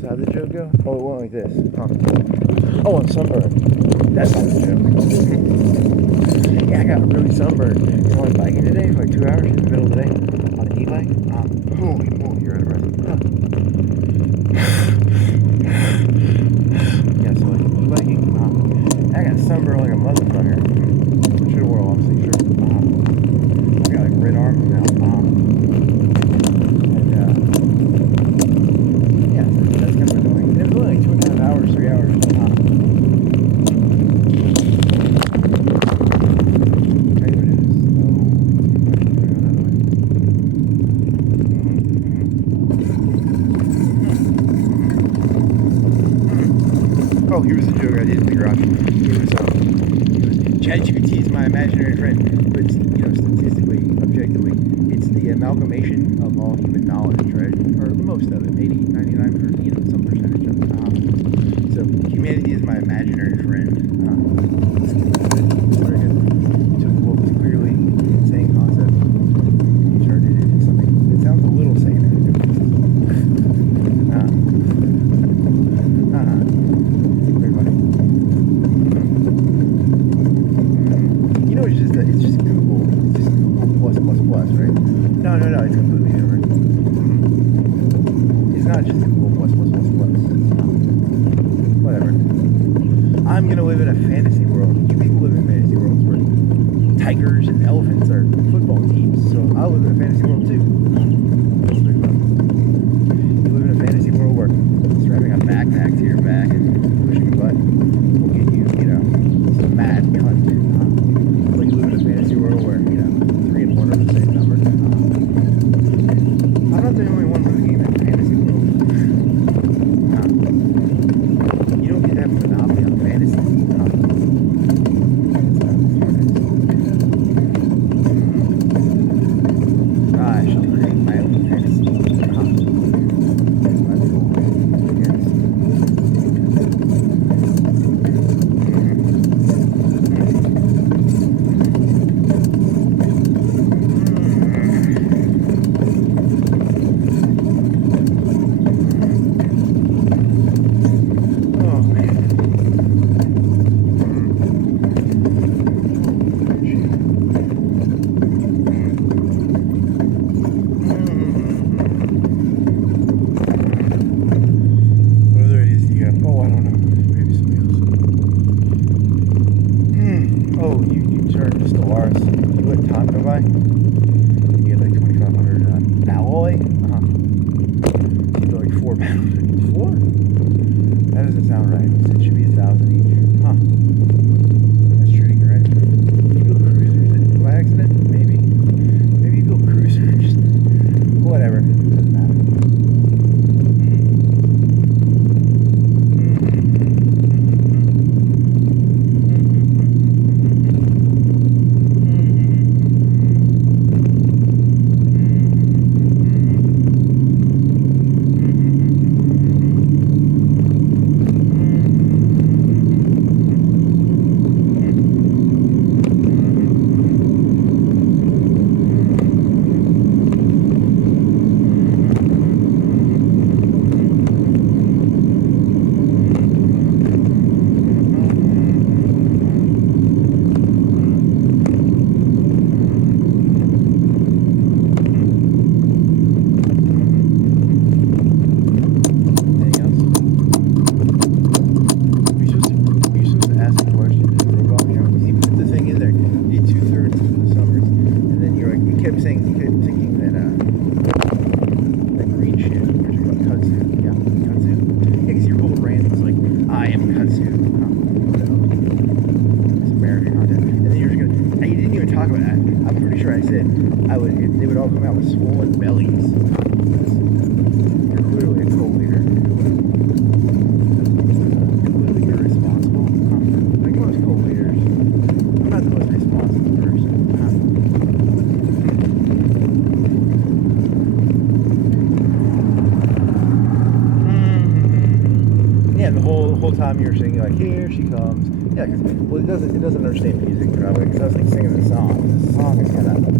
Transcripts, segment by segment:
So how'd the joke go? Oh, it went like this. Huh. Oh, I'm sunburned. That's not the joke. Yeah, I got really sunburned. I went biking today for like 2 hours in the middle of the day on an e-bike. Holy moly, you're out of breath. Huh. Yeah, so like e-biking. I got sunburned like a motherfucker. Should have wore a long sleeve shirt. I got like red arms now. Yeah, so that's kind of annoying. It was only like 2.5 hours, 3 hours. Oh, here's the joke I did in the garage. It was ChatGPT is my imaginary friend, but statistically, objectively, it's the amalgamation of all human knowledge, right? Or most of it, 80, 99, some percentage of it. So humanity is my imaginary friend. Very good. Took what was clearly an insane concept, and turned it into something that sounds a little saner. It's just Google. It's just Google plus, right? No, it's completely different. It's not just Google plus. Whatever. I'm gonna live in a fantasy world. You people live in fantasy worlds where tigers and elephants are football teams. So I'll live in a fantasy world too. That's pretty fun. You live in a fantasy world where strapping a backpack to your back and pushing a button will get you, some mad cunt. You live in a fantasy world where, 3 and 1 are the same number. I'm not the only one living in a fantasy world. You don't get to have a monopoly on fantasy. I shall create my own fantasy. You get like 2,500 alloy. Like 4 pounds. 4? That doesn't sound right. It should be 1,000 each. That's treating you right. You build cruisers by accident? Maybe. Maybe you build cruisers. Whatever. Doesn't matter. They would all come out with swollen bellies. You're clearly a co-leader. Completely irresponsible. Like most co-leaders, I'm not the most responsible person. Yeah, the whole time you were singing like, "Here she comes." Yeah, because it doesn't understand music probably. Because I was like singing the song. The song is kind of like a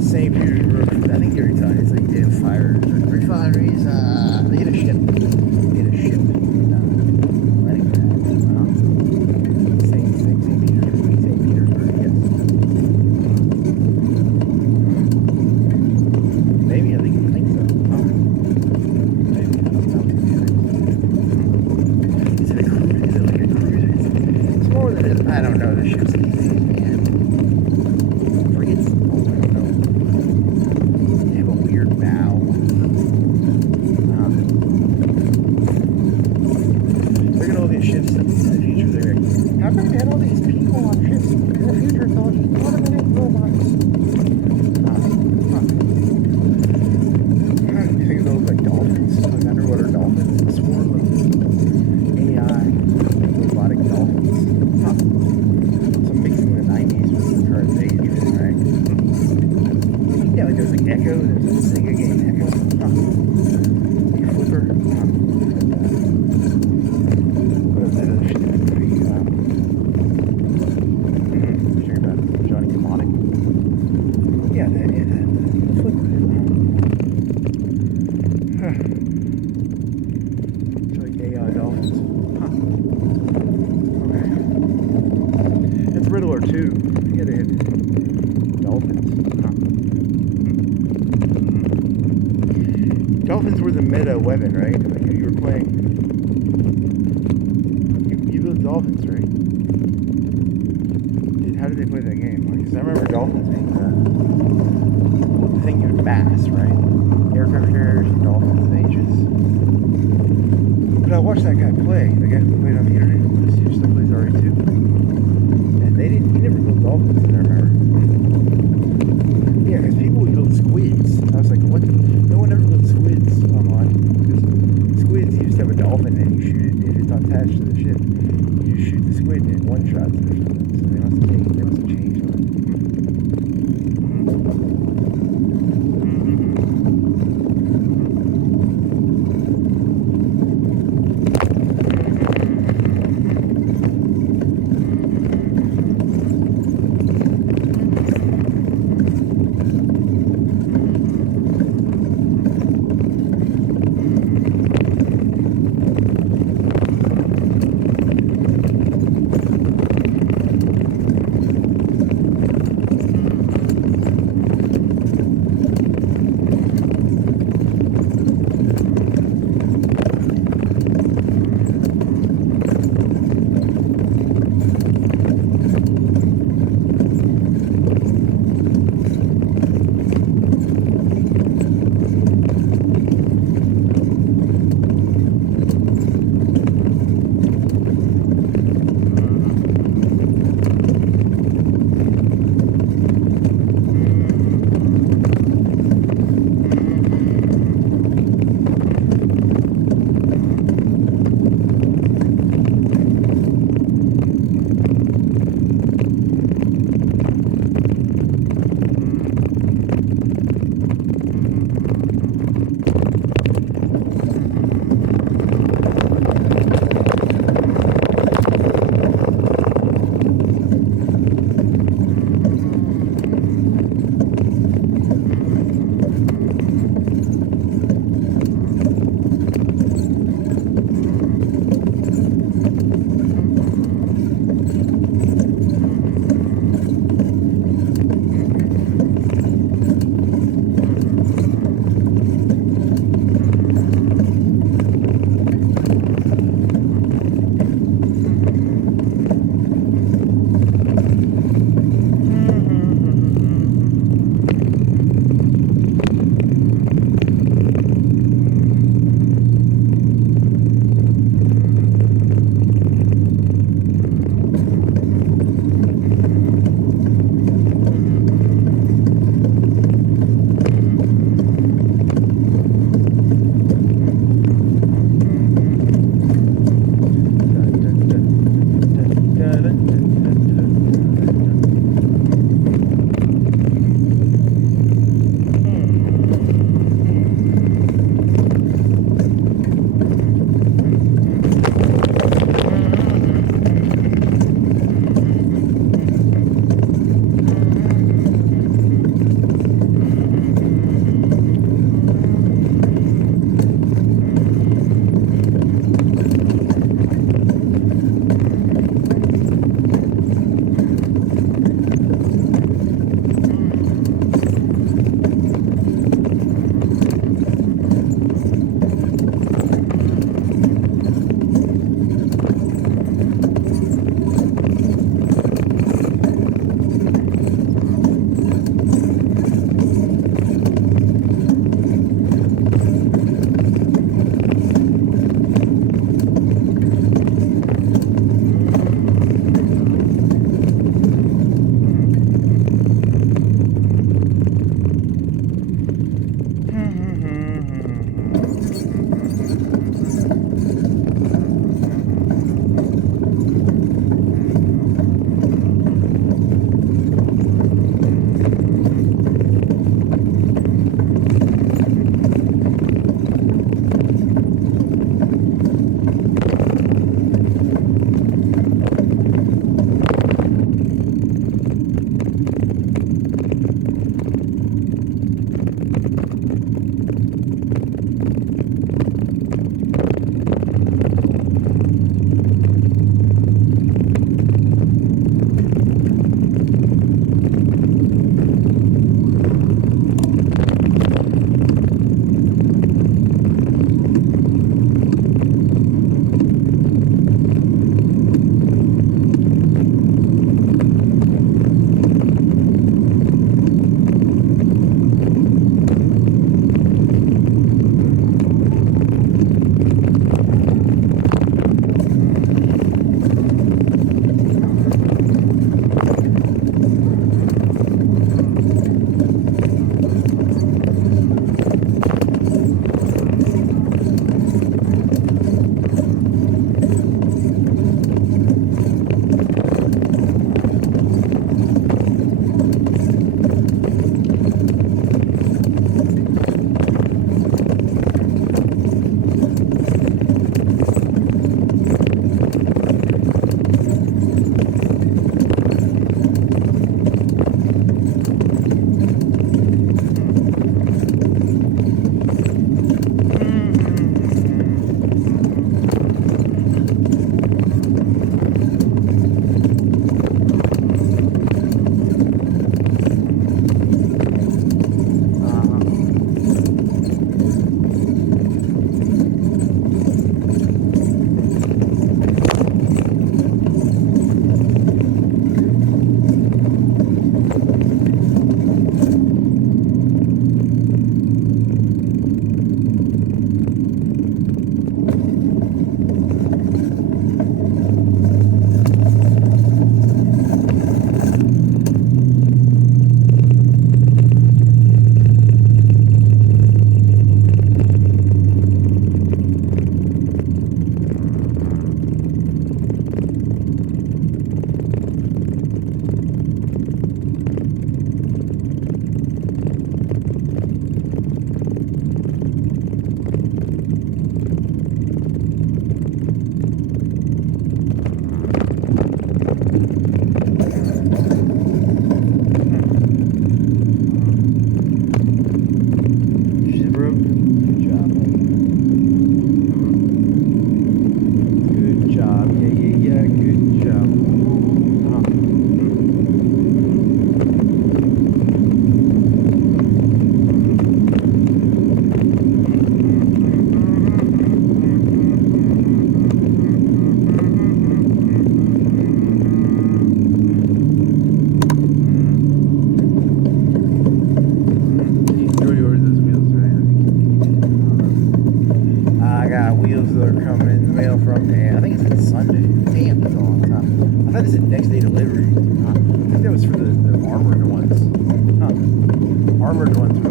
St. Petersburg, I think you're Italian. It's like they have fires or refineries. They hit a ship. They hit a ship in Leningrad. St. Petersburg, yes. Maybe, I think so. Maybe, I don't know. Is it a cruise? Is it like a cruise? It's more than it. I don't know the ships these days, man. Frigates? Oh, I don't know. They have a weird bow. They're gonna look at ships in the future. They're like, how come we had all these people on ships? In the future, it's all just automated robots. You think those like dolphins, like underwater dolphins, a swarm of AI robotic dolphins. So mixing the 90s with the current age, right? Yeah, like there's like Echo, there's a Sega game Echo. Like Flipper. What is that other shit? Sharing about Johnny Mnemonic. Yeah, the Flipper. It's like AI dolphins. Okay. It's Riddler too. Yeah, they had dolphins. Dolphins were the meta weapon, right? Like you were playing. You built dolphins, right? How did they play that game? Because I remember dolphins being the thing you would mass, right? Aircraft carriers and dolphins and H's. But I watched that guy play. The guy who played on the internet. He still plays RE2. And he never built dolphins, I remember. Yeah, because people would build squids. I was like, what? No one ever built squids online. Because squids, you just have a dolphin and you shoot it, and if it's not attached to the ship, you just shoot the squid and it one-shots it or something. So they must have changed that.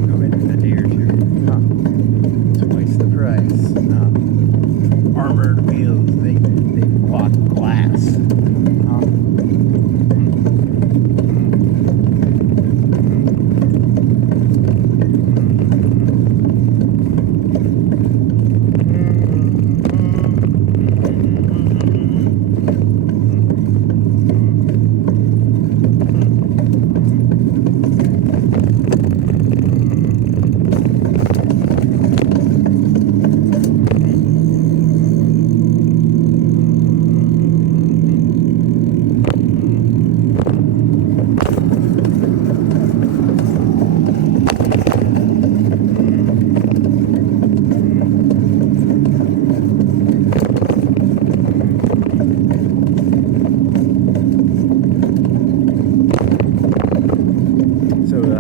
coming in a day or two. Twice the price. Armored wheels. They block glass.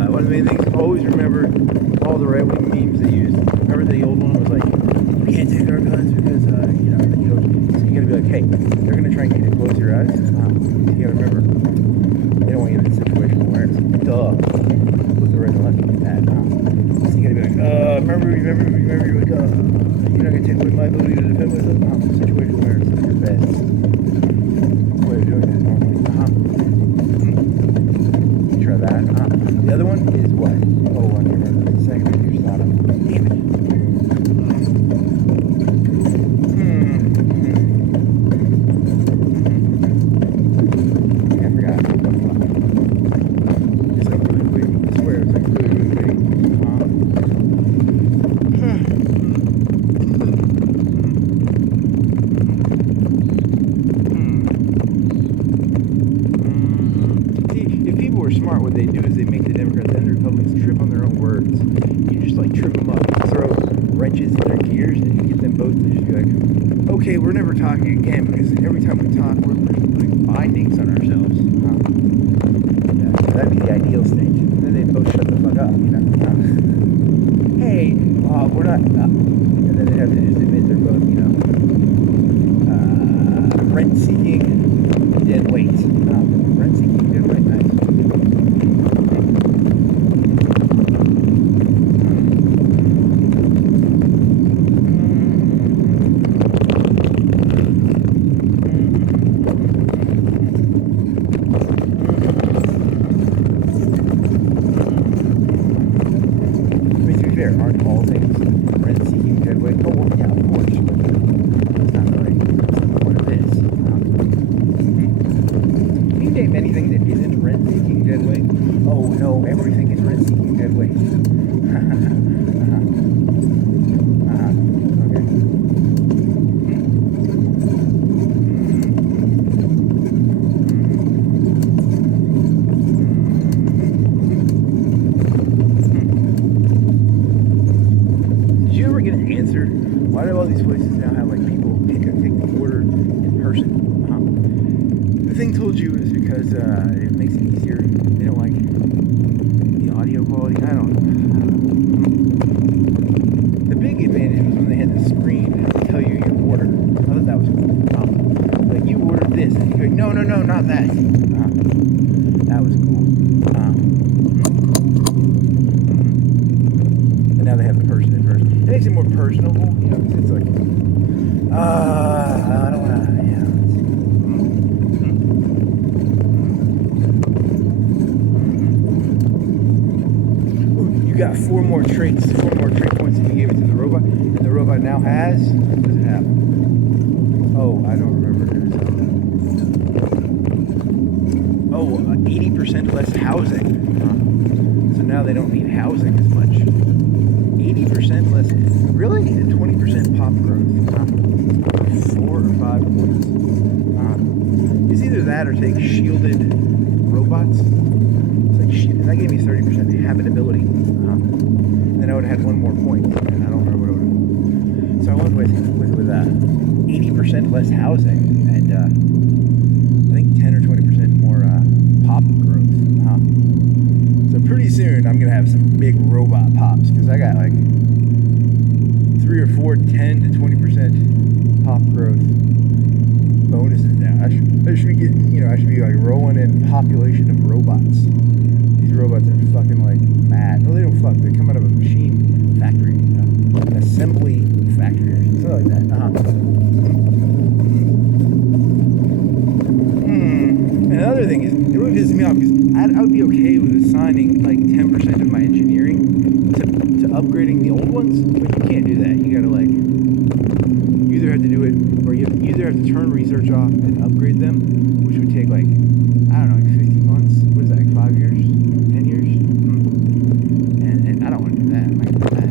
One of the main things, always remember all the right-wing memes they use. Remember the old one was like, we can't take our guns because, so you gotta be like, hey, they're gonna try and get you to close your eyes. You gotta remember, they don't want you in a situational awareness. Duh. With the right and left pad. So you gotta be like, remember, you're like, you're not gonna take away my ability to defend myself? Situational awareness is your best way of doing that normally. Try that. The other one is what? Oh, I can't remember the second one you just thought of. Damn it. I forgot. It's like really quick. I swear, it's like really quick. If people were smart, what they do is they make the Democrats and the Republicans trip on their own words. You just like trip them up, throw wrenches in their gears, and you get them both to just be like, okay, we're never talking again, because every time we talk, we're putting bindings on ourselves. Yeah, so that'd be the ideal state. And then they'd both shut the fuck up, Hey, we're not, and then they'd have to just admit they're both, rent-seeking dead weight. Rent-seeking dead weight, nice. Aren't all things rent-seeking dead weight? Oh, well, yeah, of course, but that's not really what it is. Can you name anything that isn't rent-seeking dead weight? Oh, no, everything is rent-seeking dead weight. Okay. Why do all these places now have like people take the order in person? The thing told you is because it makes it easier. They don't like the audio quality. I don't know. The big advantage was when they had the screen to tell you your order. I thought that was cool. Like you ordered this, and you're like, no, not that. That was cool. And now they have the person in person. It makes it more personable, because it's like, I don't want to, Ooh, you got four more trait points that you gave it to the robot, and the robot now has, what does it have? Oh, I don't remember. 80% less housing. So now they don't need housing as much. 80% less. Really? And 20% pop growth. 4 or 5 points. It's either that or take shielded robots. It's like that gave me 30% habitability. Then I would have had 1 more point, and I don't remember what it would have. So I went with 80% less housing, and I think 10 or 20% more pop growth. So pretty soon I'm gonna have some big robot pops, because I got like 3 or 4 10 to 20% pop growth bonuses now. I should be getting, I should be like rolling in population of robots. These robots are fucking like mad. No, they don't fuck. They come out of a machine factory, an assembly factory, or something like that. And another thing is, it really pisses me off because I would be okay with assigning like 10% of my engineering to upgrading the old ones, but you can't do that. You gotta like, you either have to do it, or you either have to turn research off and upgrade them, which would take like, I don't know, like 15 months. What is that, like 5 years? 10 years? And I don't want to do that. I'm not gonna do that.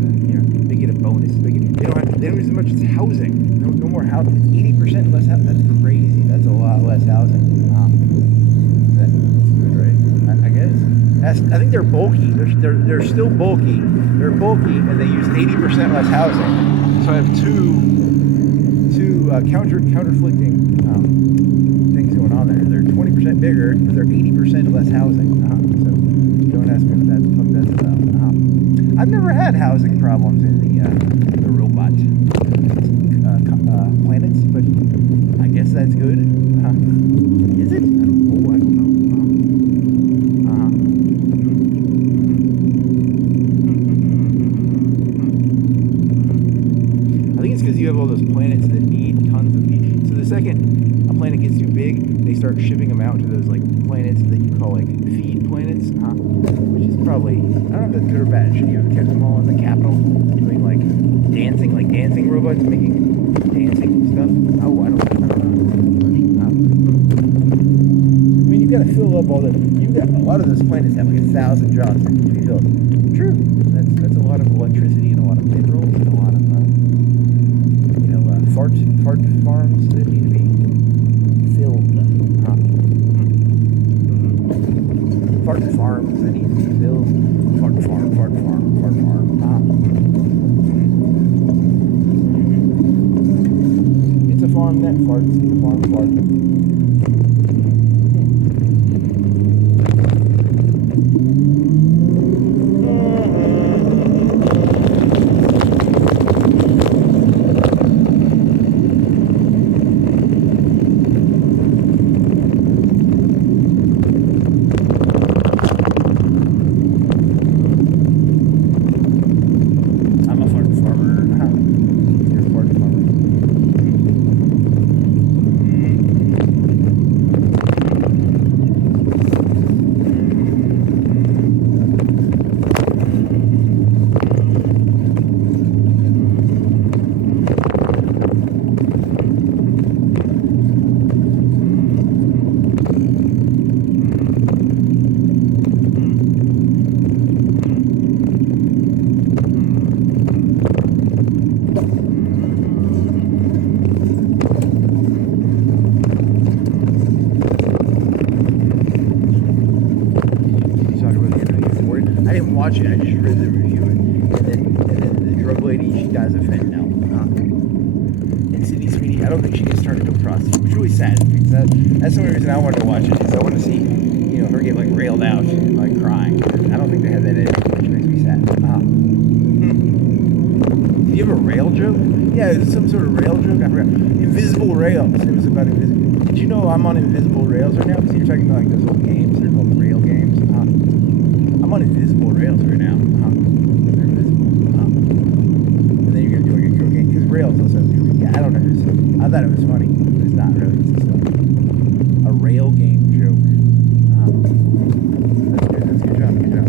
So, you know, they get a bonus. They don't use as much as housing. No more housing. 80% less housing. That's crazy. That's a lot less housing. That's good, right? I guess. I think they're bulky. They're still bulky. They're bulky, and they use 80% less housing. So I have two counterflicting things going on there. They're 20% bigger, but they're 80% less housing. So don't ask me what the fuck that's about. I've never had housing problems in the robot planets, but I guess that's good. Is it? I don't know. I think it's because you have all those planets that need tons of people. So the second a planet gets too big, they start shipping them out to those like planets that you call like feed planets, which is probably, I don't know if that's good or bad. Should you have kept them all in the capital doing like dancing robots making dancing stuff? Oh, I don't know. I mean, you've got to fill up a lot of those planets have like 1,000 jobs that need to be filled. True. That's a lot of electricity and a lot of minerals and a lot of fart farms that need to be filled. Fart farms that need to be filled. Fart farm. It's a farm that farts. It's a farm fart. I didn't watch it. I just read the review, and then the drug lady, she dies of fentanyl. And Sydney Sweeney, I don't think she gets turned into a prostitute, which is really sad because that's the only reason I wanted to watch it. Because I want to see, her get like railed out and like crying. I don't think they had that in it, which makes me sad. Do you have a rail joke? Yeah, it was some sort of rail joke. I forgot. Invisible rails. It was about invisible. Did you know I'm on invisible rails right now? So you're talking about like those old games. They're called rail games. I'm on invisible rails right now. They're invisible. And then you're gonna do like a cool game because rails also have to. Yeah, I don't know. I thought it was funny, but it's not really. It's just a rail game joke. That's good. That's good job. Good job.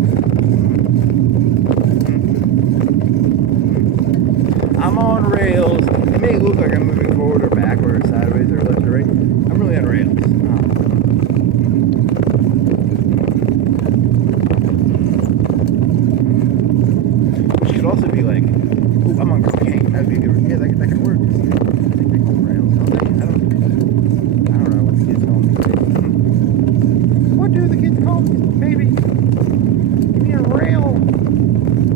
I'm on rails. It may look like I'm moving forward or backward or sideways or left or right. I'm really on rails. Which could also be like, ooh, I'm on cocaine. That'd be a good. Yeah, that could work. I think they call them rails, don't they? I don't know what the kids call them. What do the kids call them, baby? Give me a rail.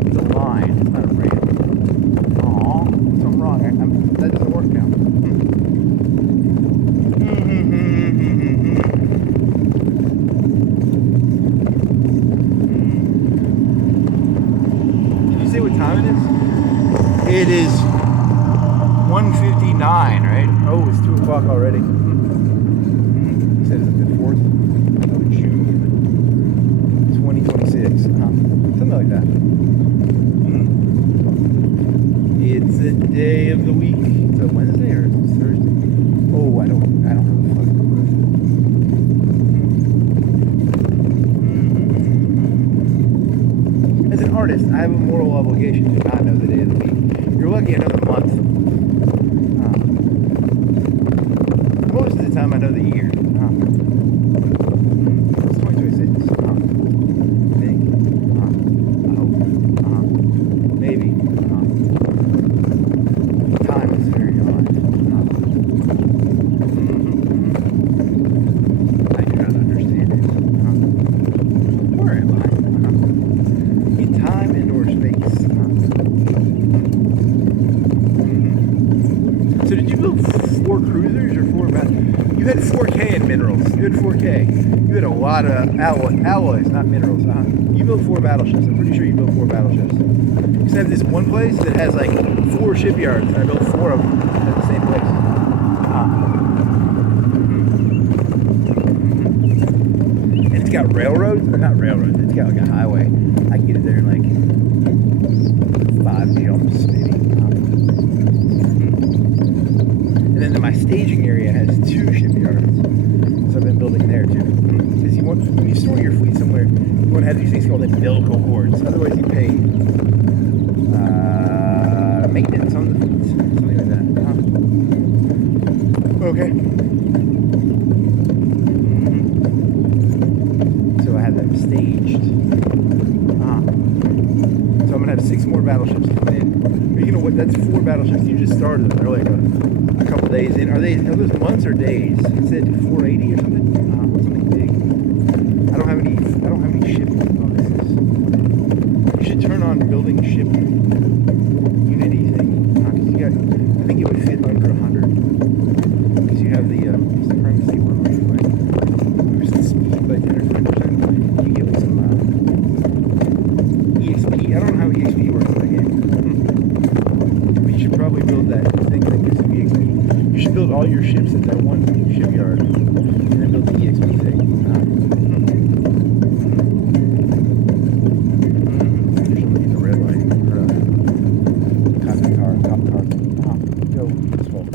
It's a line. It's not a rail. Aw, so I'm wrong. That doesn't work now. Did you say what time it is? It is 1:59, right? Oh, it's 2 o'clock already. You said it's the 4th of bucks. Something like that. It's a day of the week. It's a Wednesday or it's Thursday? Oh, I don't have a fucking clue. As an artist, I have a moral obligation to not know the day of the week. You're lucky I know the month. Most of the time I know the year. It's 2026. I think. I hope. Maybe. Time is very odd. I do not understand it. Where am I? In time and or space. So did you build 4 cruisers or 4 you had 4K in minerals. You had 4K. You had a lot of alloys, not minerals. You built 4 battleships. I'm pretty sure you built 4 battleships. Because I have this one place that has like 4 shipyards, and I built 4 of them at the same place. And it's got railroads, or not railroads. It's got like a highway. I can get it there in like 5 jumps, maybe. And then my staging area has 2 shipyards. So I've been building there too. Because when you store your fleet somewhere, you want to have these things called umbilical cords. Otherwise you pay maintenance on the fleet. Something like that. Okay. So I have them staged. So I'm going to have 6 more battleships come in. You know what? That's 4 battleships. You just started them. They're like a couple days in. Are those months or days? It said 480 or something. Something big. I don't have any ship bonuses. You should turn on building ship unity thing. Cause you got, I think it would fit under 100. Because you have the supremacy one where you like boost the speed by 10 or 20%. You get like some EXP. I don't know how EXP works in that game. But you should probably build that thing that gives you EXP. You should build all your ships at that one shipyard, and then build the EXP thing. There's somebody in the red light, or cop car. Go this way.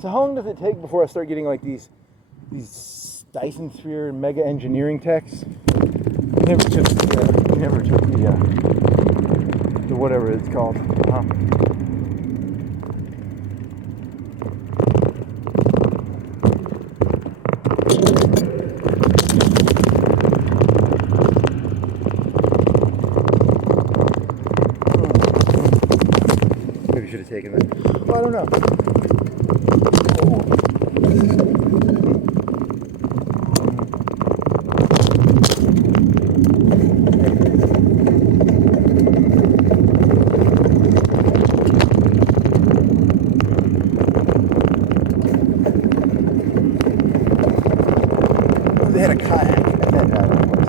So how long does it take before I start getting like these Dyson Sphere mega engineering techs? You never took the whatever it's called. Maybe should have taken that. Well, I don't know. They had a kayak at that place.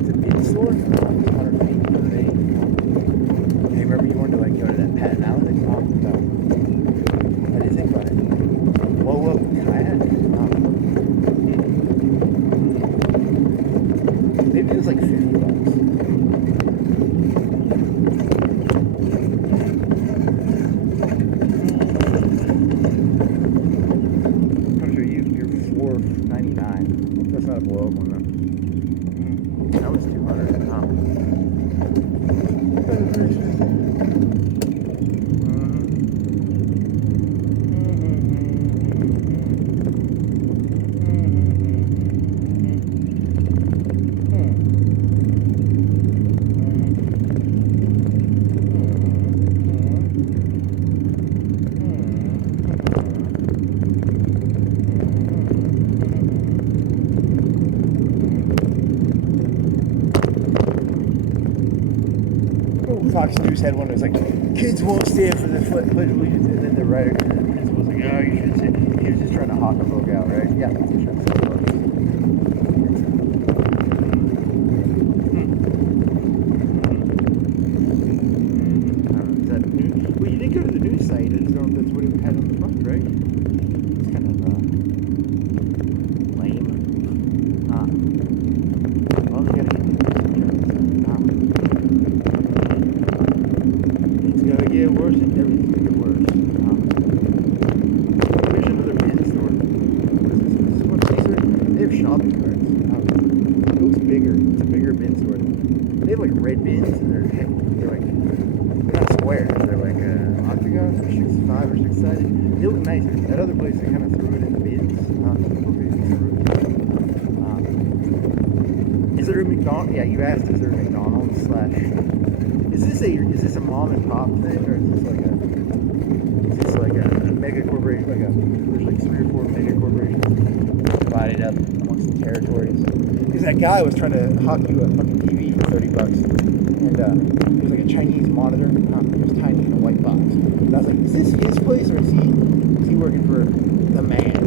It's a big store. It's 100 feet per day. Hey, remember you wanted to like go to that Pat Allen thing? No. I didn't think about it. Blow up kayak? Maybe it was like $50. I'm sure you're $4.99. That's not a blow up one though. That was 200. Fox News had one that was like, kids won't stand for the Pledge of Allegiance, and then the writer, the principal was like, oh, you should sit. He was just trying to hawk a book out, right? Yeah, that's for sure. Is that new? Well, you did go to the news site. I just don't know if that's what it had on the front, right? It's kind of I kind of threw it in the bins. Is there a McDonald's? Yeah, you asked. Is there a McDonald's slash? Is this a mom and pop thing, or is this like a mega corporation? There's like 3 or 4 mega corporations divided up amongst the territories. Because that guy was trying to hawk you a fucking TV for $30, and it was like a Chinese monitor. It was tiny in a white box. And I was like, is this his place, or is he working for the man?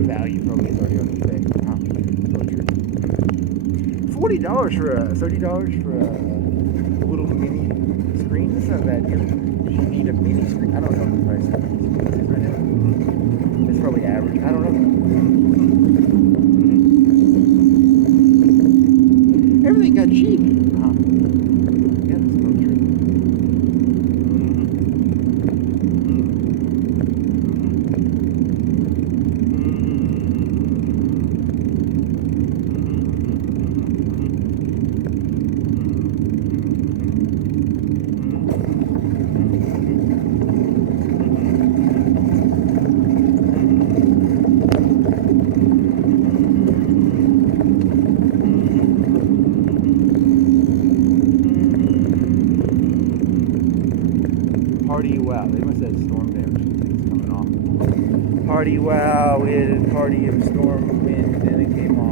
Value probably is already on eBay. $40 for $30 for a little mini screen. That's not a bad deal. You need a mini screen. I don't know what the price of it is right now. It's probably average. I don't know. Everything got cheap. Yeah, that's not true. Party wow, they must have storm damage. It's coming off. Party wow, we had a party of storm wind and it came off.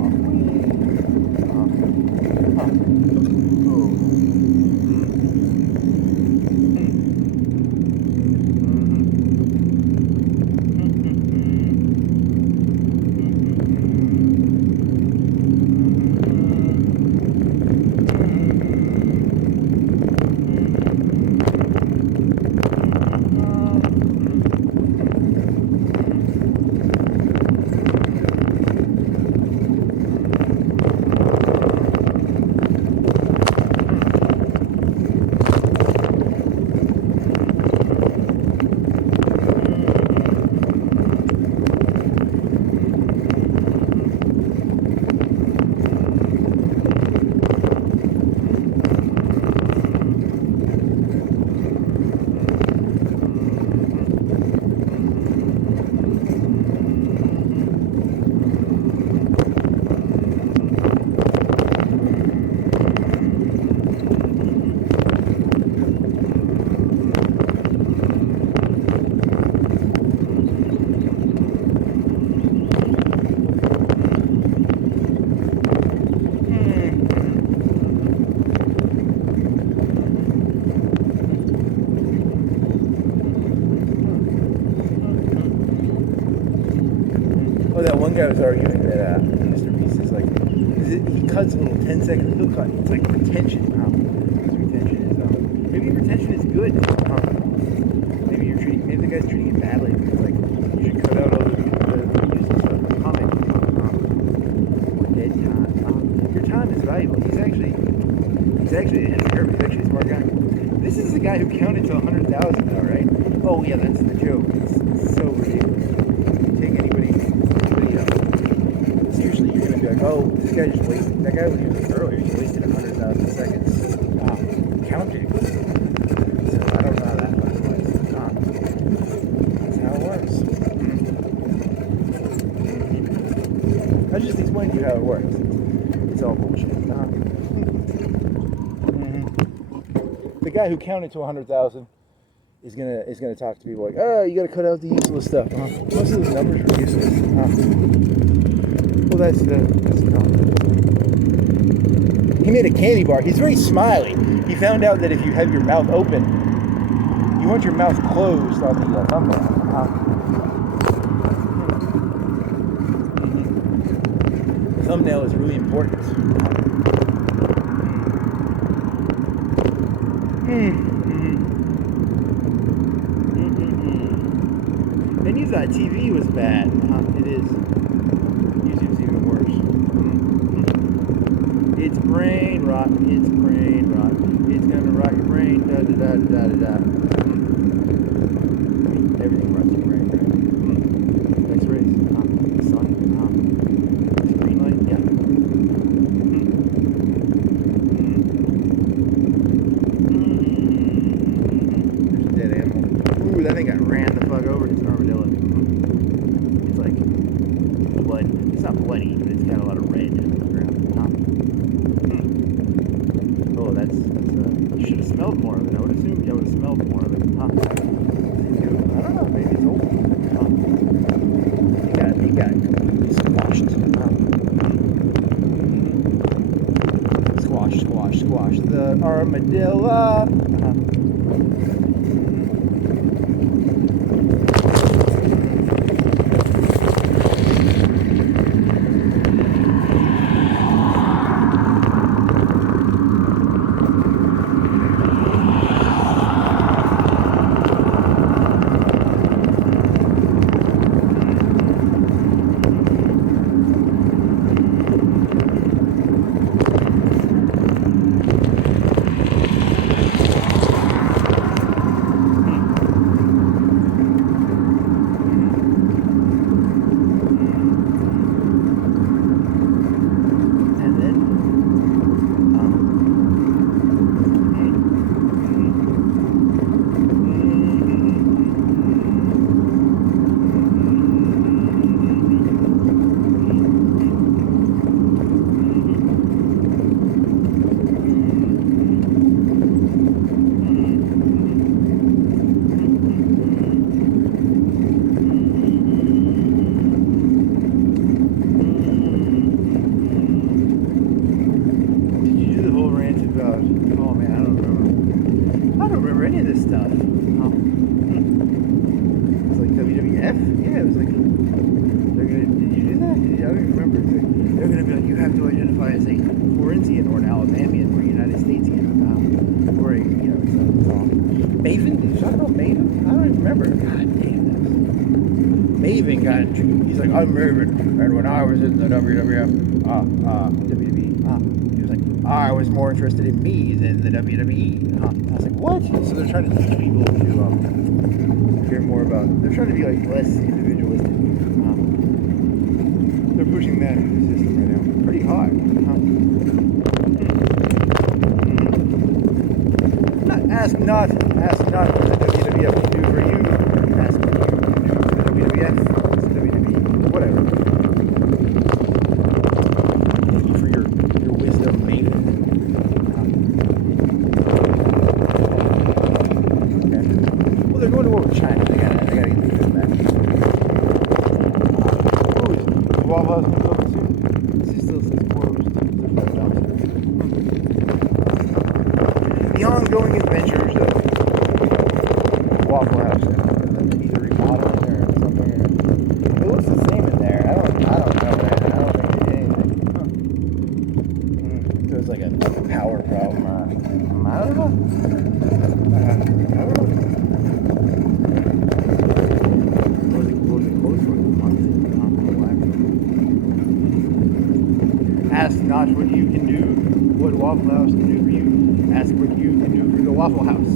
Oh, that one guy was arguing that Mr. Beast is like, he cuts a little 10-second, he'll cut. It's like retention. His retention is, maybe retention is good. Maybe the guy's treating it badly. It's like, you should cut out all the useless comment. Dead time. Your time is valuable. He's actually a smart guy. This is the guy who counted to 100,000 though, right? Oh yeah, that's the joke. It's so ridiculous. Take anybody seriously, you're gonna be like, oh, this guy just wasted. That guy when he was earlier, he wasted 100,000 seconds counting. So I don't know how that works. That's how it works. I just explained to you how it works. It's all bullshit. The guy who counted to 100,000 is gonna talk to people like, oh, you gotta cut out the useless stuff. Most of those numbers are useless. Well, that's the He made a candy bar. He's very smiley. He found out that if you have your mouth open, you want your mouth closed on the thumbnail. The thumbnail is really important. And you thought TV was bad. It is. YouTube's even worse. brain rot. It's brain rot. It's gonna rot your brain. Da da da da da da. Everything rots your brain, right? X-rays, sun, green light, yeah. There's a dead animal. Ooh, that thing got ran the fuck over. It's an armadillo. It's like blood. It's not bloody, but it's got a lot of red on the ground. Oh, that's you should have smelled more of it. I would assume you would have smelled more of it. I don't know, maybe it's old. He got squashed. Squash the armadillo. He's like, I'm Maven, and when I was in the WWE, he was like, I was more interested in me than the WWE. I was like, what? So they're trying to teach people to care more about. They're trying to be like less individualistic. They're pushing that into the system right now, pretty hard. Ask not what the WWF can do for you. Ask what you can do for the WWF. Whatever. Thank you for your wisdom, mate. Okay. Well, they're going to war with China. They gotta get these back. Ooh, is the Waffle House going to open soon? This still says closed. The ongoing adventures of Waffle House. Either remodeling or something. It looks the same in there. I don't know, man. I don't think they did anything. There's like a power problem. I don't know. Was it closed for a month? Ask not what you can do, what Waffle House can do for you. Ask what you can do for the Waffle House. You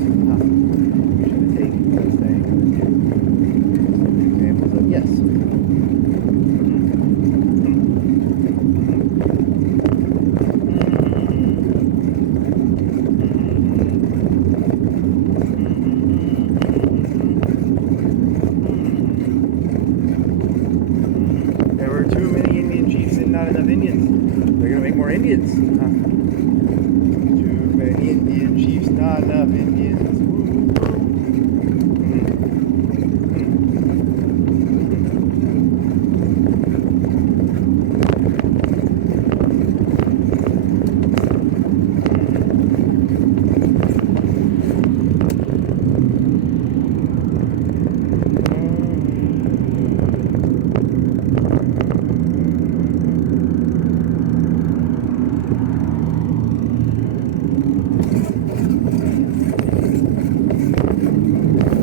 should have taken that saying. Examples of yes. There were too many Indian chiefs and not enough Indians. They're going to make more Indians. Too many Indian chiefs, not enough Indians.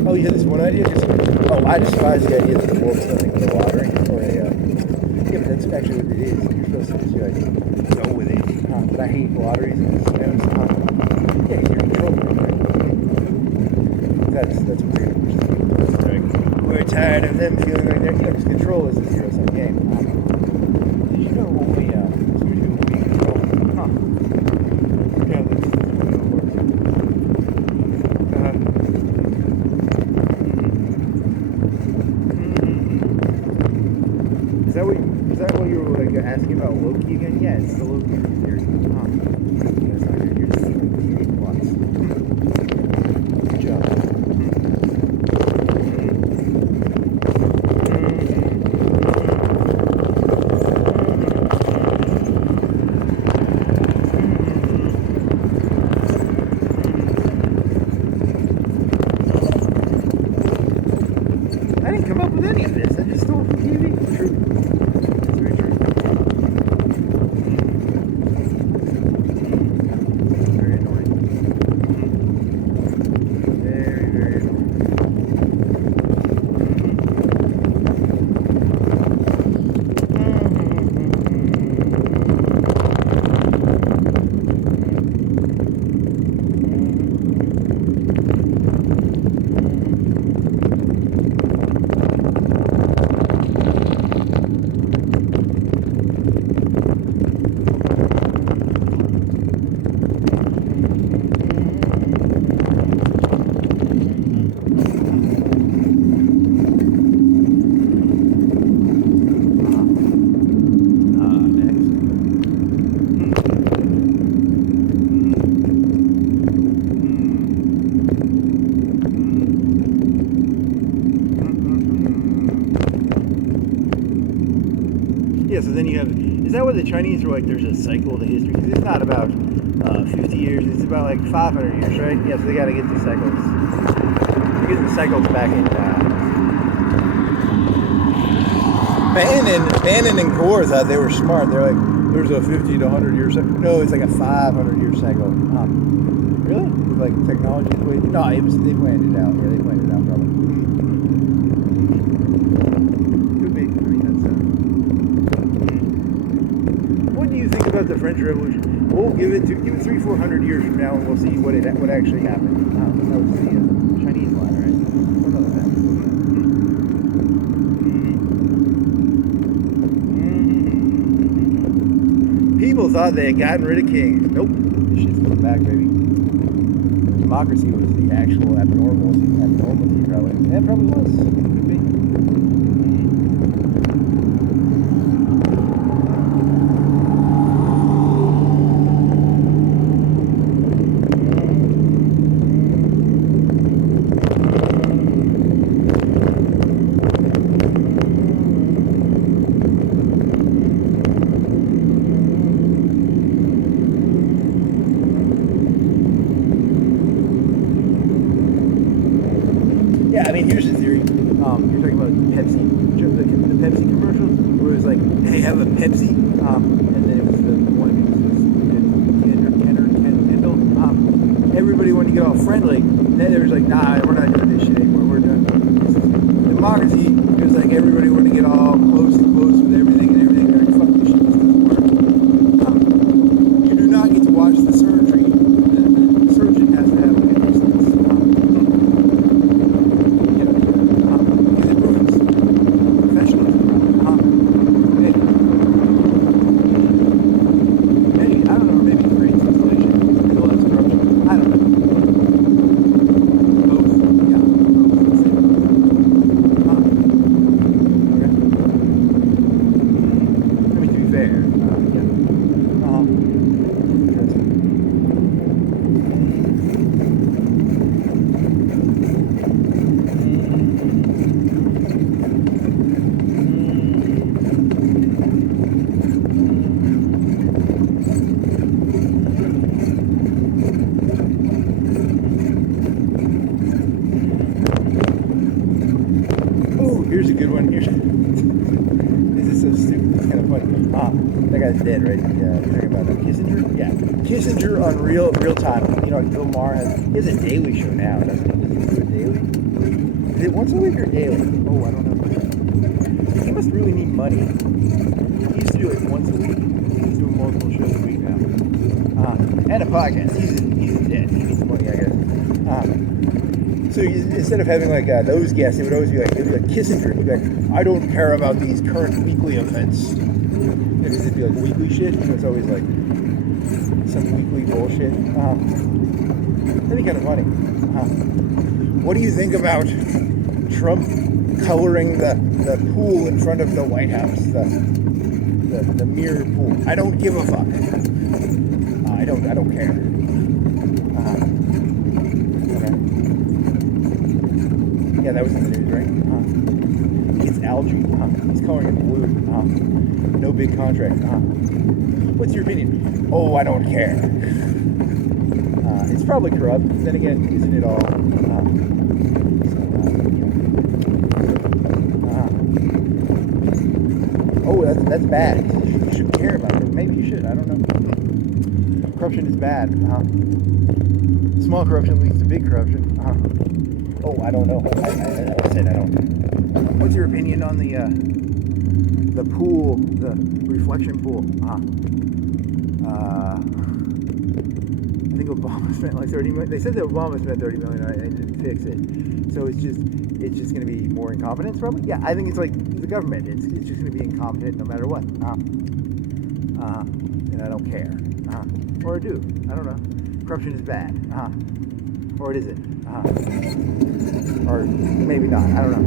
Oh, you had this one idea? I despise the idea that the world's nothing but a lottery. Or a, yeah, but that's actually what it is. You're supposed to just like, go with it. I hate lotteries and casinos. Yeah, you're controlling it, right? That's weird. Like, we're tired of them feeling like they're, because control is a zero-sum game. Did you know only two people can be controlled? Huh. Yeah, that's how it works. Is that what you were like asking about Loki again? Yeah, it's the Loki theory. That's not good. You're just seeing TV plots. Good job. I didn't come up with any of this. I just stole from TV. True. That's very true. Very annoying. Very, very annoying. Yeah, so then you have, is that what the Chinese were like, there's a cycle to history? Because it's not about 50 years, it's about like 500 years, right? Yeah, so they got to get the cycles. They're getting the cycles back in. Bannon and Gore thought they were smart. They're like, there's a 50 to 100 year cycle. No, it's like a 500 year cycle. Really? Like technology is the way? No, they planned it out. Yeah, they planned it out probably. Could be. I mean, that's what do you think about the French Revolution? We'll give it 300-400 years from now, and we'll see what actually happened. That was the Chinese line, right? What about that? People thought they had gotten rid of kings. Nope. This shit's coming back, baby. Democracy was the actual abnormality, probably. Yeah, it probably was. Could be. Yeah, I mean, here's the theory. You're talking about Pepsi, the Pepsi commercial, where it was like, hey, have a Pepsi, and then it was the one Kendall. Everybody wanted to get all friendly. And then there was like, nah, we're not doing this shit anymore. We're done. Democracy, it was like everybody wanted to get all close with everything and everything. They're like, fuck this shit, this doesn't work. You do not get to watch the surgery. The surgeon has to have like a distance. Here's a good one. This is so stupid. It's kind of funny. That guy's dead, right? Yeah, you're talking about Kissinger? Yeah. Kissinger on real time. You know, like Bill Maher he has a daily show now, doesn't he? Does he do a daily? Is it once a week or daily? Oh, I don't know. He must really need money. He used to do it once a week. He's doing multiple shows a week now. And a podcast. He's dead. He needs money, I guess. So instead of having like those guests, it would always be like, Kissinger. He'd be like, I don't care about these current weekly events. It'd be like weekly shit. So it's always like some weekly bullshit. That'd be kind of funny. What do you think about Trump coloring the pool in front of the White House? The mirror pool. I don't give a fuck. I don't care. Okay. Yeah, that was in the news, right? It's algae. He's coloring it blue. No big contract. What's your opinion? Oh, I don't care. It's probably corrupt. Then again, isn't it all? Oh, that's bad. You shouldn't care about it. Maybe you should. I don't know. Corruption is bad. Small corruption leads to big corruption. Oh, I don't know. I said I don't. What's your opinion on the pool, the reflection pool? I think Obama spent like $30 million. They said that Obama spent $30 million and they didn't fix it. So it's just going to be more incompetence, probably. Yeah, I think it's like the government. It's just going to be incompetent no matter what. And I don't care. Or I do. I don't know. Corruption is bad. Or is it? Or maybe not. I don't know.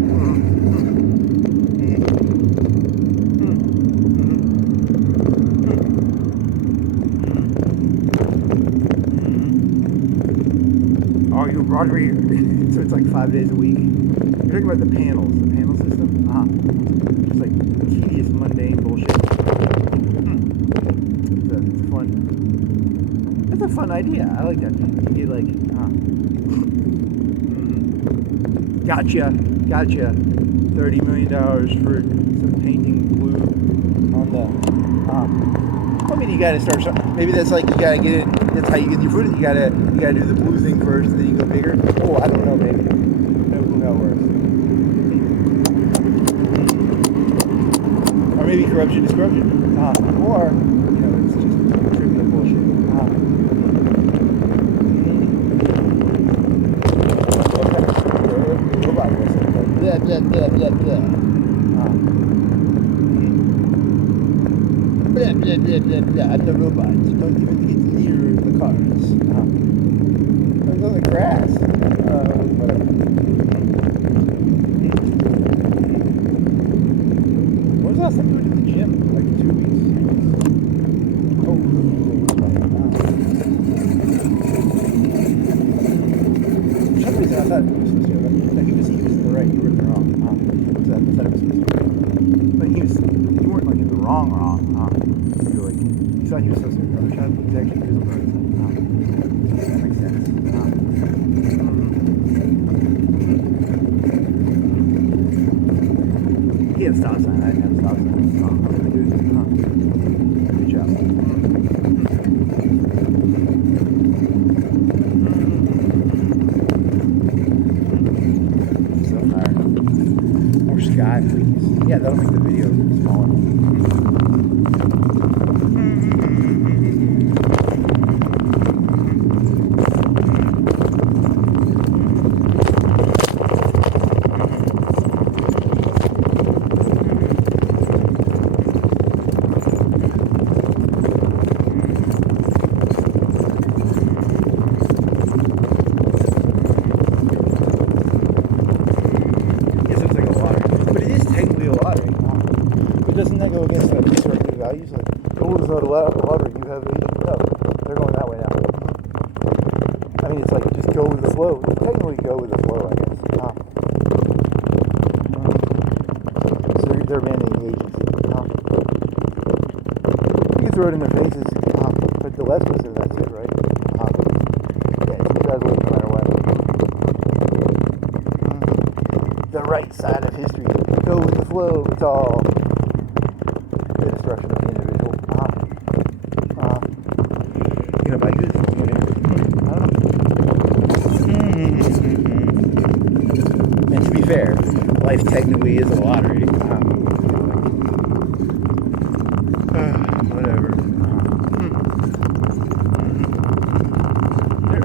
Oh, you brought me. So it's like 5 days a week. You're talking about the panel system. Just like tedious, mundane bullshit. It's fun. That's a fun idea. I like that. You get like, Gotcha. $30 million for some painting blue on the. I mean, you gotta start something. Maybe that's like you gotta get it. That's how you get your food. You gotta do the blue thing first, then you go bigger. Oh, I don't know. Maybe. No clue how it works. Or maybe corruption is corruption. Or it's just trivial bullshit. Robot was blah blah blah blah blah. Blah blah blah blah blah. I'm the robot. You don't even get near the cars. It's on the grass. Whatever. When was the last time you went to the gym? Like 2 weeks. Oh, for some reason I thought it was supposed to. No, he was in the right. You were in the wrong. So I thought it was supposed to. But you weren't like in the wrong. You were like, you thought he was supposed to be a shot. He's actually a person. That makes sense. He had a stop sign. I didn't have a stop sign. Good job. So tired. More sky, please. Yeah, that'll make the video smaller. Doesn't that go against the historical values? Like, gold is not a lottery, you have a... No, they're going that way now. I mean, it's like, just go with the flow. You technically go with the flow, I guess. So they're mandating agency. You can throw it in their faces, but the left was that's it, right? Yeah, it's you guys no matter what. The right side of history. Go with the flow, it's all... the destruction of the individual. You know, by good things, and to be fair, life technically is a lottery. Whatever.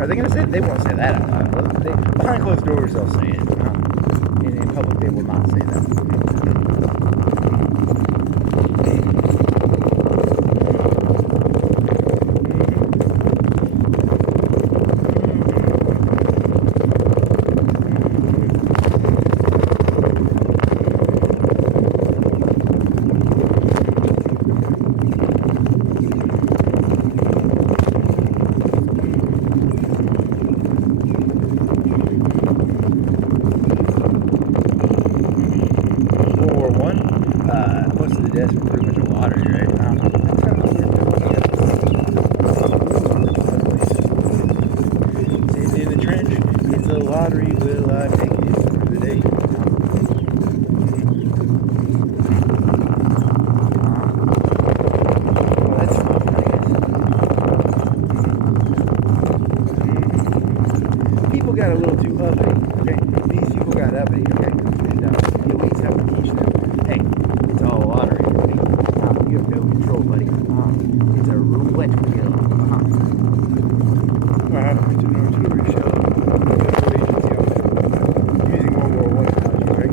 they going to say? They won't say that out loud. Behind closed doors, they'll say it. In public, they will not say that. Yes, we're pretty much a lottery, right? That's kind of sitting in the trench, it's a lottery, will I make it through the day? Well, that's fun, I guess. People got a little too uppity, okay? These people got uppity, okay? And the elites have to teach them, hey, it's all a lottery. You have no control, buddy. It's a roulette wheel. It's an artillery shell. Using World War I analogies, right?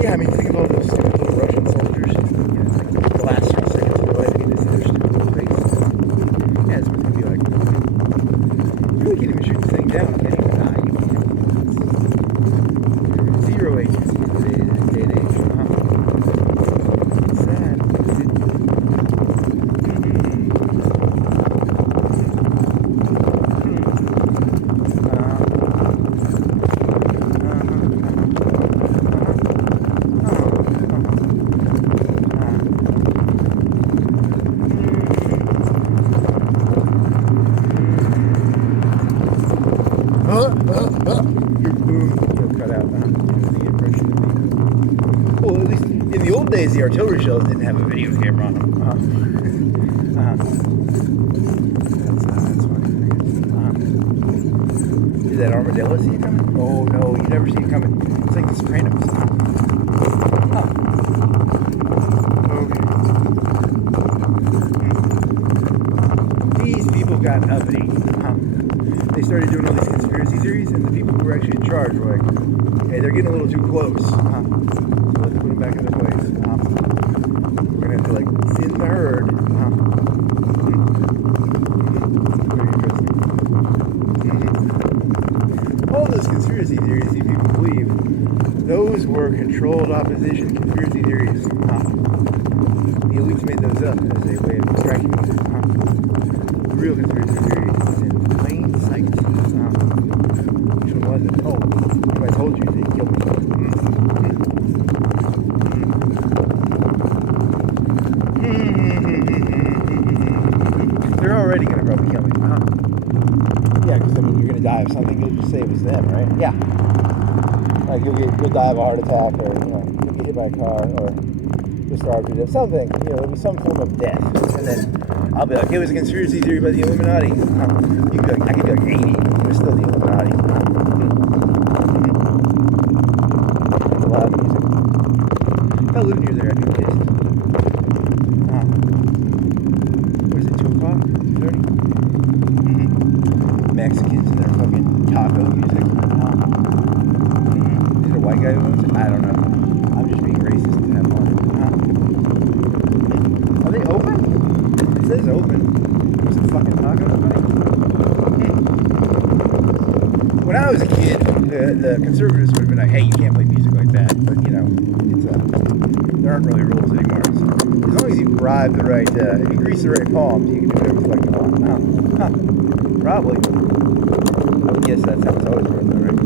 Yeah, I mean, think about those stupid little Russian soldiers. It's like the last 3 seconds of their life, and it's their stupid little face. Yeah, it's supposed to be like, you really can't even shoot this thing down, can you? Zero agency in today's day and age. It's sad. Your boom cut out. The impression of me. Well, at least in the old days, the artillery shells didn't have a video camera on them. That's funny. Is that armadillo see it coming? Oh no, you never see it coming. It's like the Sopranos. Okay. These people got uppity. They started doing all these conspiracy theories, and the people who were actually in charge were like, hey, they're getting a little too close. So let's put them back in their place. We're going to have to, like, thin the herd. Very interesting. All those conspiracy theories that people believe, those were controlled opposition conspiracy theories. The elites made those up as a way of distracting you. The real conspiracy theory is in plain sight. Which one was it? Oh, if I told you, they'd kill me. They're already going to probably kill me. Yeah, because I mean, you're going to die of something. You'll just say it was them, right? Yeah. Like you'll die of a heart attack, or you'll get hit by a car, or you'll starve to death. Something. There'll be some form of death, and then I'll be like, it was a conspiracy theory by the Illuminati. You could be like, I could be like 80, and you're still the Illuminati. Loud music. If I lived near there, I'd be pissed. What is it, 2 o'clock? 2:30? Mexicans and their fucking taco music. Is it a white guy who owns it? I don't know. I'm just being racist to have fun. Are they open? It says open. There's a fucking taco company. When I was a kid, the conservatives would have been like, hey, you can't play music like that. But, it's there aren't really rules anymore. So as long as you bribe the right, if you grease the right palms, you can do whatever the fuck you want. Probably. I would guess that's how it's always worked, though, right?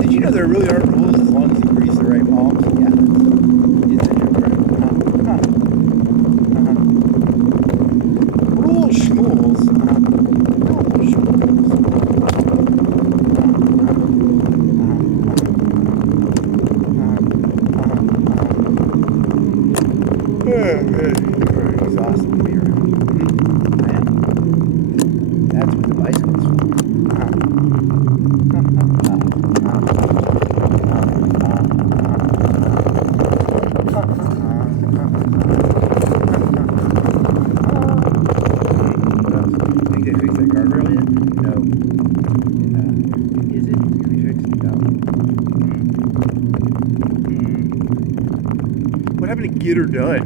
Did you know there really aren't rules as long as you grease the right palms? Yeah, it's a joke, right? Rule schmools. Rule schmools. Very exhausting to be around. Man. That's what the bicycle's for. fix that guardrail yet? No. Is it? It's gonna be fixed? No. What happened to get her done?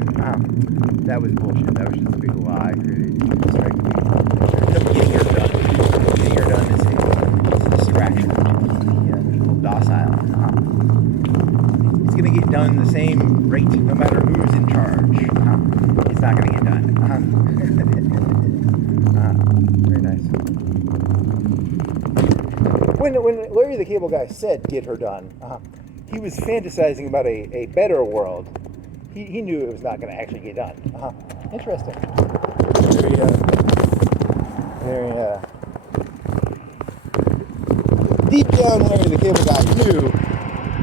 That was bullshit. That was just a big lie created to distract me. Getting her done. Getting her done is a distraction. Yeah, there's a little docile. It's gonna get done the same rate no matter who's in charge. It's not gonna get done. Very nice. When Larry the Cable Guy said get her done, he was fantasizing about a better world. He knew it was not going to actually get done. Interesting. Very deep down, Larry the Cable Guy knew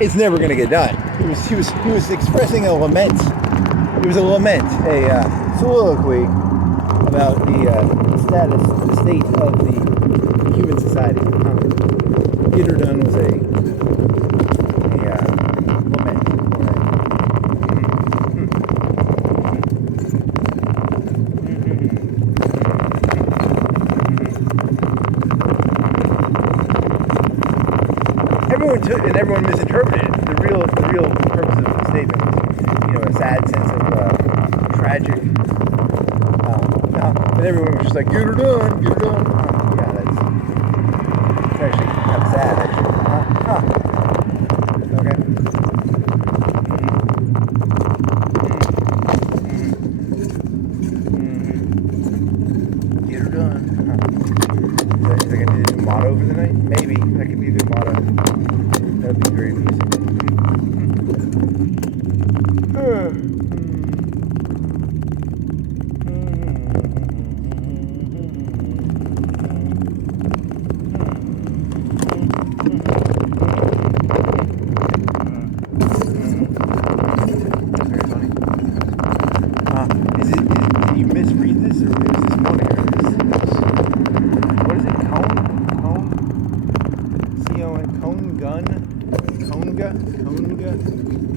it's never going to get done. He was expressing a lament. It was a lament, a soliloquy about the status, the state of the human society. Get her done was a lament. Everyone misinterpreted it. The real purpose of the statement was, a sad sense of tragic. But everyone was just like, get her done, get her done. Yeah, it's actually kind of sad, actually. Okay. Get her done. Is that going to be the new motto for the night? Maybe. That could be a good motto. That would be very amusing.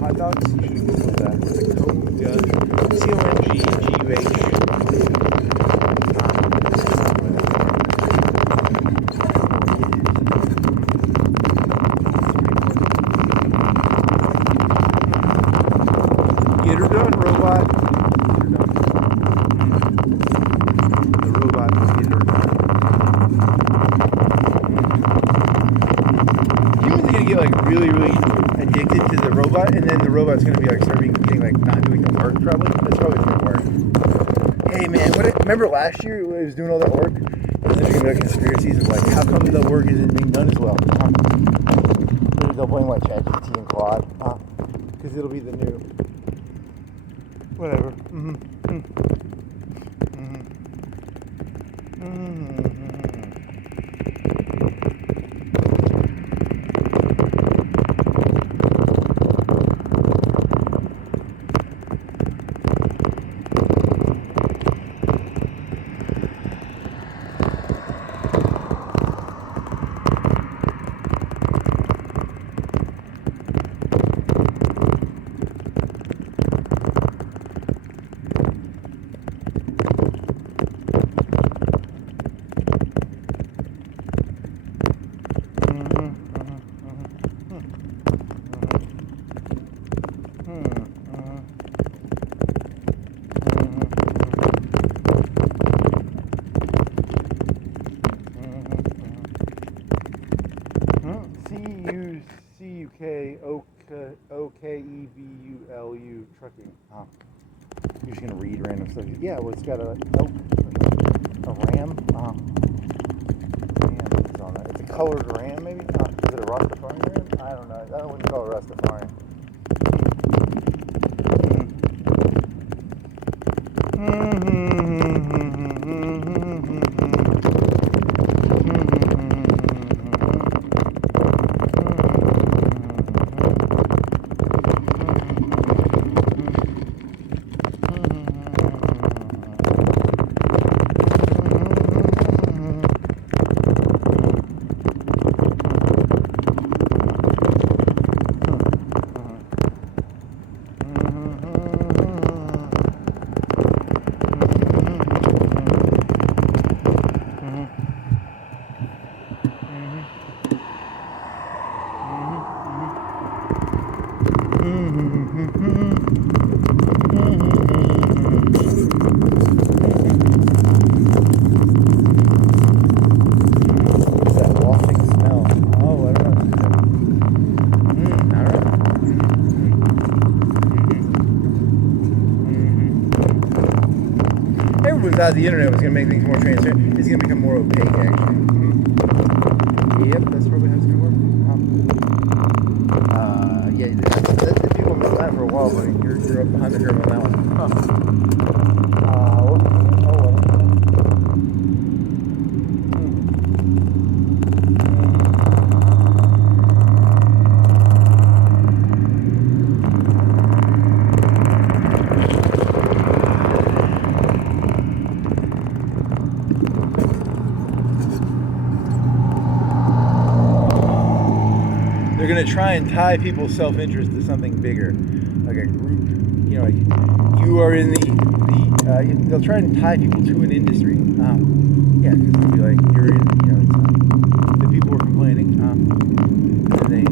Hot dogs? You should Google that. It's a conga. C-O-N-G-G-U-H. Get her done, robot. The robot must get her done. Humans are gonna get like really addicted to the robot, and then the robot's gonna be like getting like not doing the work probably. That's probably gonna work. Hey man, remember last year it was doing all that work? And there's gonna be like conspiracies of like how come the work isn't being done as well? They'll blame like ChatGPT and Claude, because it'll be the new whatever. C-U-C-U-K-O-K-E-V-U-L-U trucking. You're just gonna read random stuff. Yeah, well, it's got a ram. Ram is on that. It's a colored ram, maybe. Is it a Rastafarian ram? I don't know. I wouldn't call it Rastafarian. without the internet was going to make things more transparent. It's going to become more opaque, actually. Yep, that's probably how it's going to work. Yeah, the people missed that for a while, but you're up behind the curve on that one. They're going to try and tie people's self-interest to something bigger, like a group. You know, like you are in they'll try and tie people to an industry. Yeah, because they'll be like, you're in, you know, the people are complaining, and they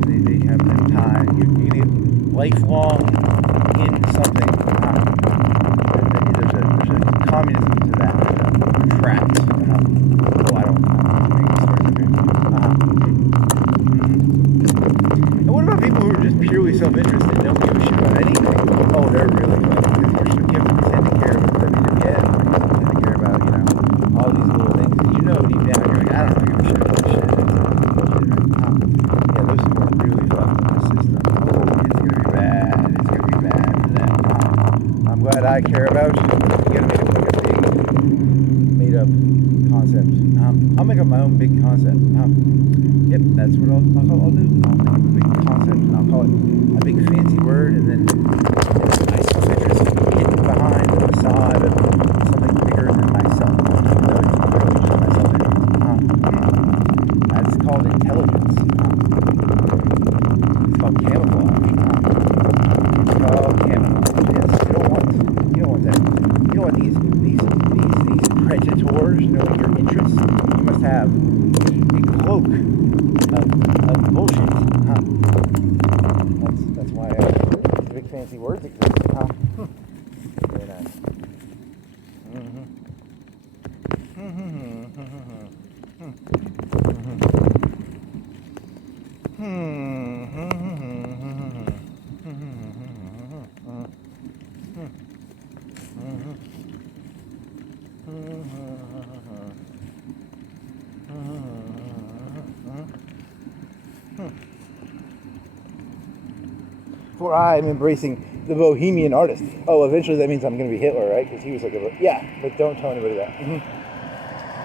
have them tie. You're going to get lifelong in something. There's a communism to that. We're trapped. Oh, I don't know. And what about people who are just purely self-interested, don't give a shit about anything? Oh, they're really funny. You have to pretend to care about them. Yeah, you pretend to care about, you know, all these little things. And you know deep down, you're like, I don't give a shit about this shit. Yeah, those people are really fucked in the system. Oh, it's going to be bad. It's going to be bad for them. I'm glad I care about you. You got to make it like a big, made-up concept. I'll make up my own big concept. Yep, that's what I'll do. I'll make up a big concept, and I'll call it a big fancy word, and then my self-interest hidden behind the facade of something bigger than myself. No, it's really just my self-interest. That's called intelligence. It's called camouflage. It's called camouflage. Yes, you don't want that. You don't want these predators knowing your interests. You must have a cloak of bullshit. That's why these big fancy words exist. Very nice. For I'm embracing the bohemian artist. Oh, eventually that means I'm going to be Hitler, right? Because he was like yeah, but don't tell anybody that.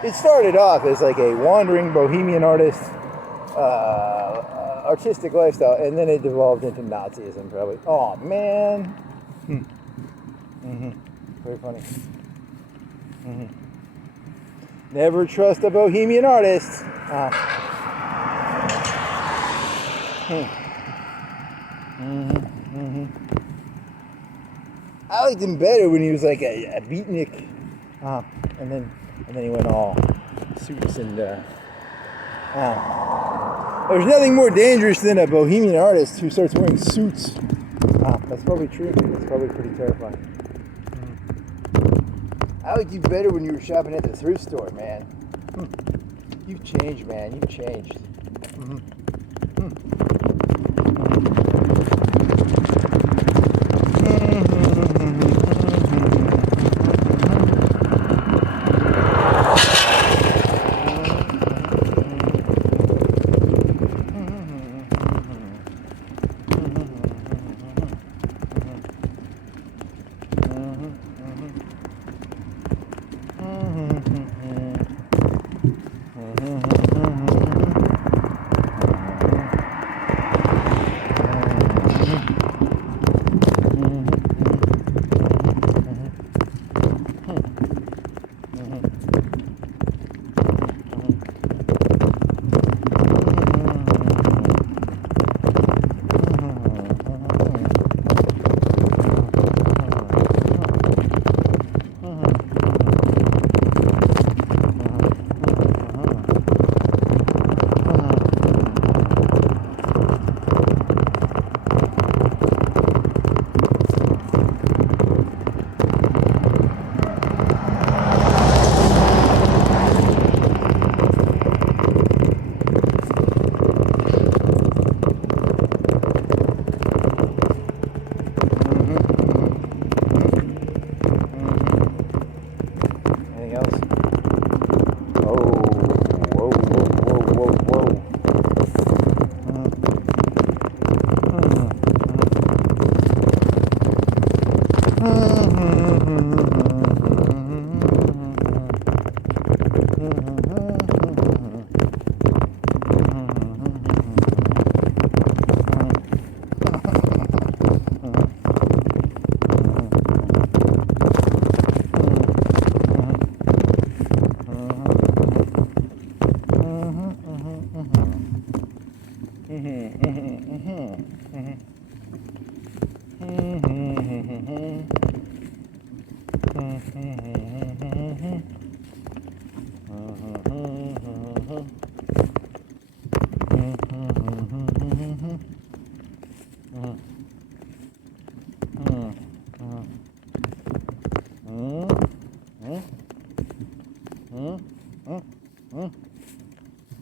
It started off as like a wandering bohemian artist, artistic lifestyle, and then it devolved into Nazism, probably. Oh, man. Very funny. Never trust a bohemian artist. I liked him better when he was like a beatnik, and then he went all suits and. There's nothing more dangerous than a bohemian artist who starts wearing suits. That's probably true. That's probably pretty terrifying. I liked you better when you were shopping at the thrift store, man. You've changed, man. You've changed.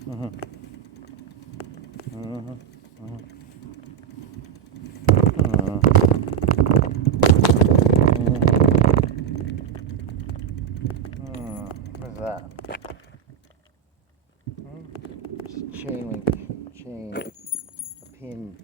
What's that? It's a chain link, chain, a pin.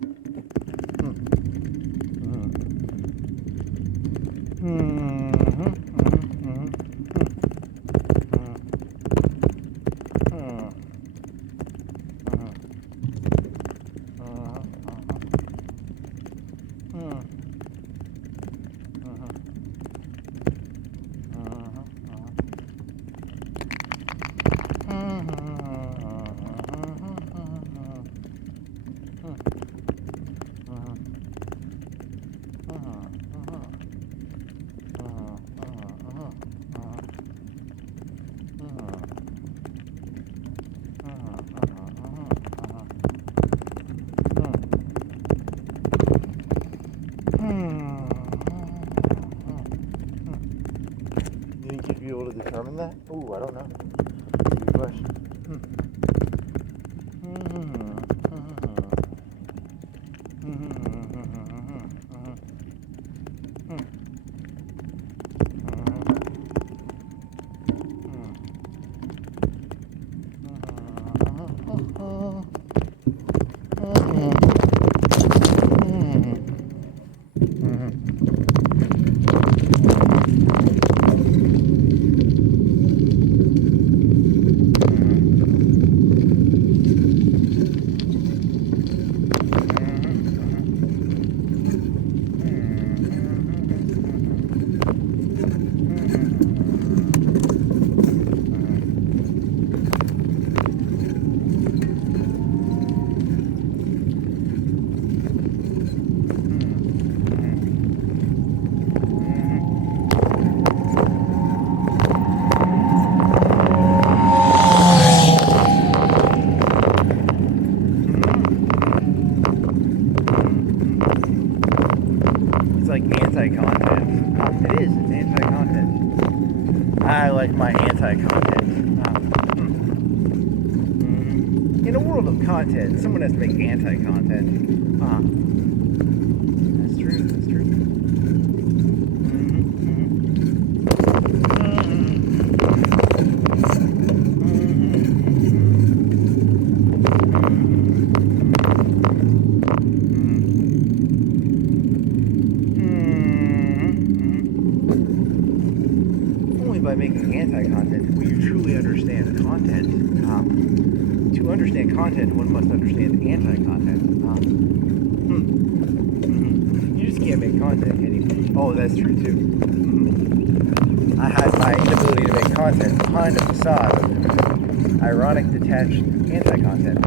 You think you'd be able to determine that? Ooh, I don't know. That's a good question. Anti-content. It is. It's anti-content. I like my anti-content. In a world of content, someone has to make anti-content. That's true. That's true. By making anti-content, will you truly understand content? To understand content, one must understand anti-content. You just can't make content, can you? Oh, that's true too. I hide my inability to make content behind a facade of ironic, detached anti-content.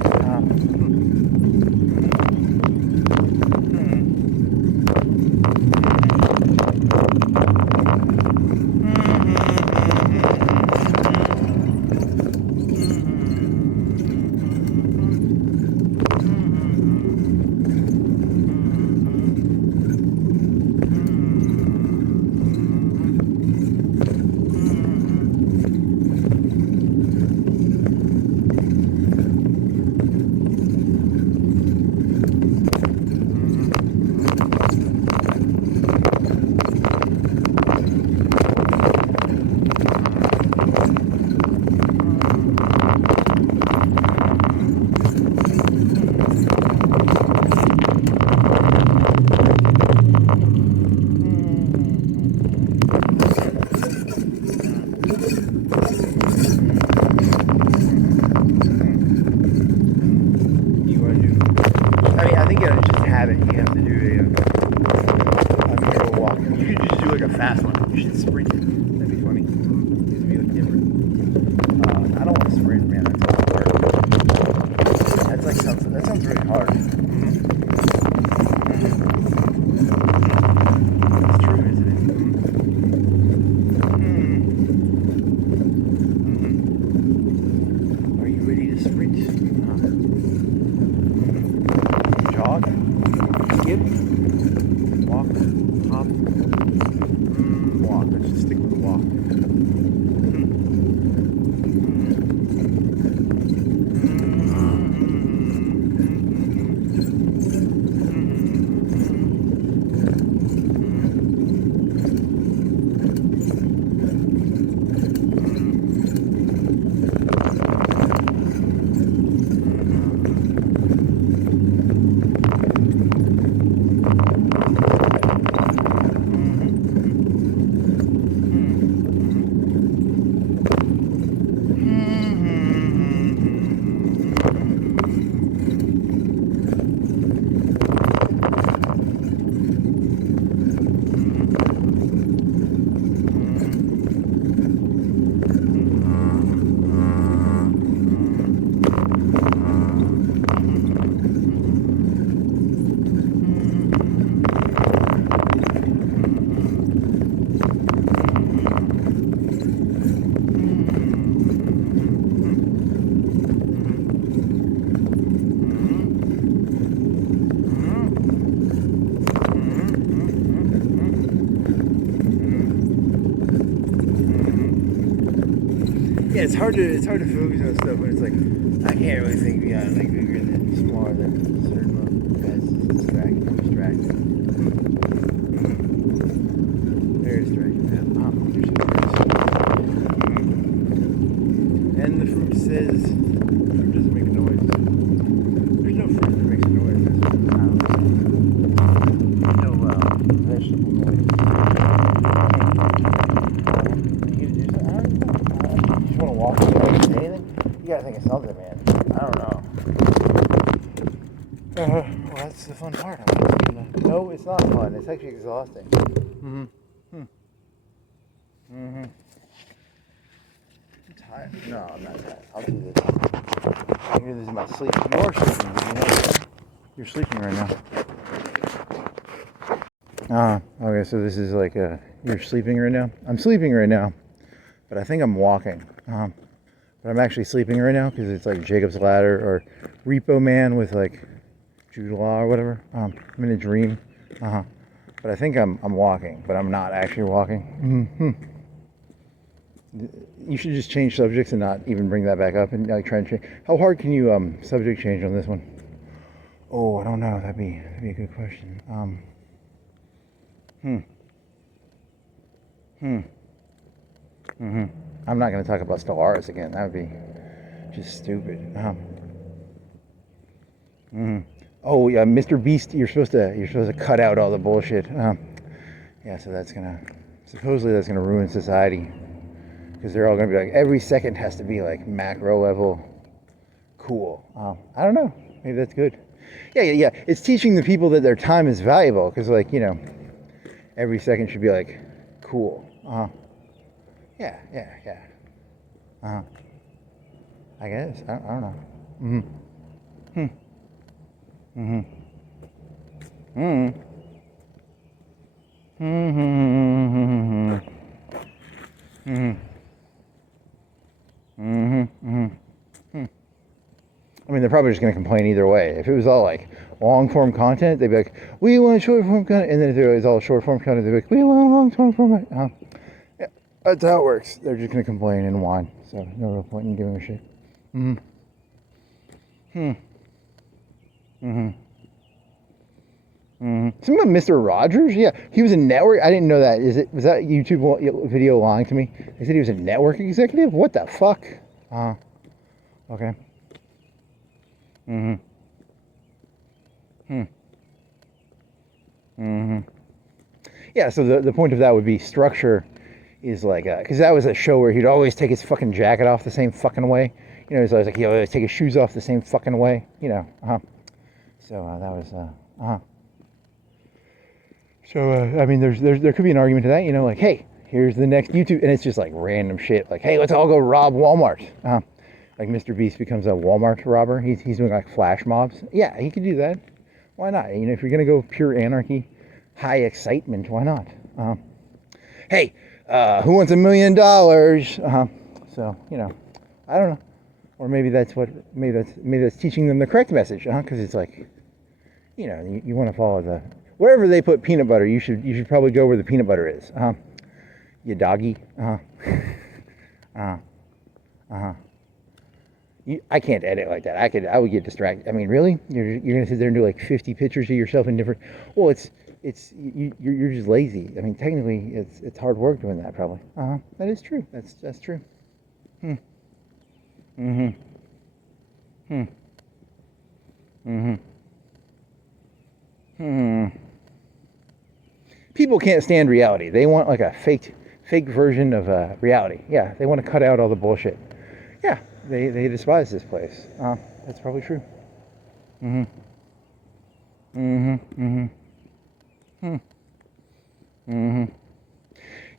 Fast one. You should sprint it. That'd be funny. It'd be like different. I don't want to sprint, man. That's hard. That's like that sounds really hard. It's true, isn't it? Are you ready to sprint? Jog? Skip? Walk? Hop? Walk. Let's just stick with the walk. Yeah, it's hard to focus on stuff when it's like I can't really think beyond like bigger than smaller than certain level. Yeah, it's distracting. Very distracting. Yeah. And the fruit says fruit doesn't make a noise. There's no fruit that makes a noise. No vegetable noise. You want to walk away and say anything? You gotta think of something, man. I don't know. Well, that's the fun part. No, it's not fun. It's actually exhausting. I'm tired. No, I'm not tired. I'll do this. I can do this in my sleep. You're sleeping. You know, you're sleeping right now. Okay, so this is like you're sleeping right now? I'm sleeping right now, but I think I'm walking. But I'm actually sleeping right now because it's like Jacob's Ladder or Repo Man with like Jude Law or whatever. I'm in a dream. But I think I'm walking, but I'm not actually walking. You should just change subjects and not even bring that back up and like try and change. How hard can you subject change on this one? Oh, I don't know. That'd be a good question. I'm not going to talk about Stellaris again. That would be just stupid. Oh yeah, Mr. Beast. You're supposed to cut out all the bullshit. Yeah, so that's supposedly that's gonna ruin society because they're all gonna be like every second has to be like macro level. Cool. I don't know. Maybe that's good. Yeah. It's teaching the people that their time is valuable because like every second should be like cool. Yeah. I guess. I don't know. I mean, they're probably just going to complain either way. If it was all like long-form content, they'd be like, we want short-form content. And then if it was all short-form content, they'd be like, we want long-form content. Yeah, that's how it works. They're just going to complain and whine. So no real point in giving a shit. Something about Mr. Rogers? Yeah, he was a network. I didn't know that. Was that YouTube video lying to me? They said he was a network executive? What the fuck? Okay. Yeah, so the point of that would be structure is like, because that was a show where he'd always take his fucking jacket off the same fucking way. He's always like, he always take his shoes off the same fucking way. So that was, So, I mean, there could be an argument to that, like, hey, here's the next YouTube, and it's just like random shit, like, hey, let's all go rob Walmart. Like Mr. Beast becomes a Walmart robber. He's doing like flash mobs. Yeah, he could do that. Why not? If you're gonna go pure anarchy, high excitement, why not? Hey, who wants $1 million? So I don't know. Or maybe that's teaching them the correct message, because it's like, you want to follow wherever they put peanut butter, you should probably go where the peanut butter is. You doggy. I can't edit like that. I would get distracted. I mean, really? You're gonna sit there and do like 50 pictures of yourself in different. Well, you're just lazy. I mean, technically, it's hard work doing that. Probably. That is true. That's true. People can't stand reality. They want like a fake version of reality. Yeah, they want to cut out all the bullshit. Yeah, they despise this place. That's probably true.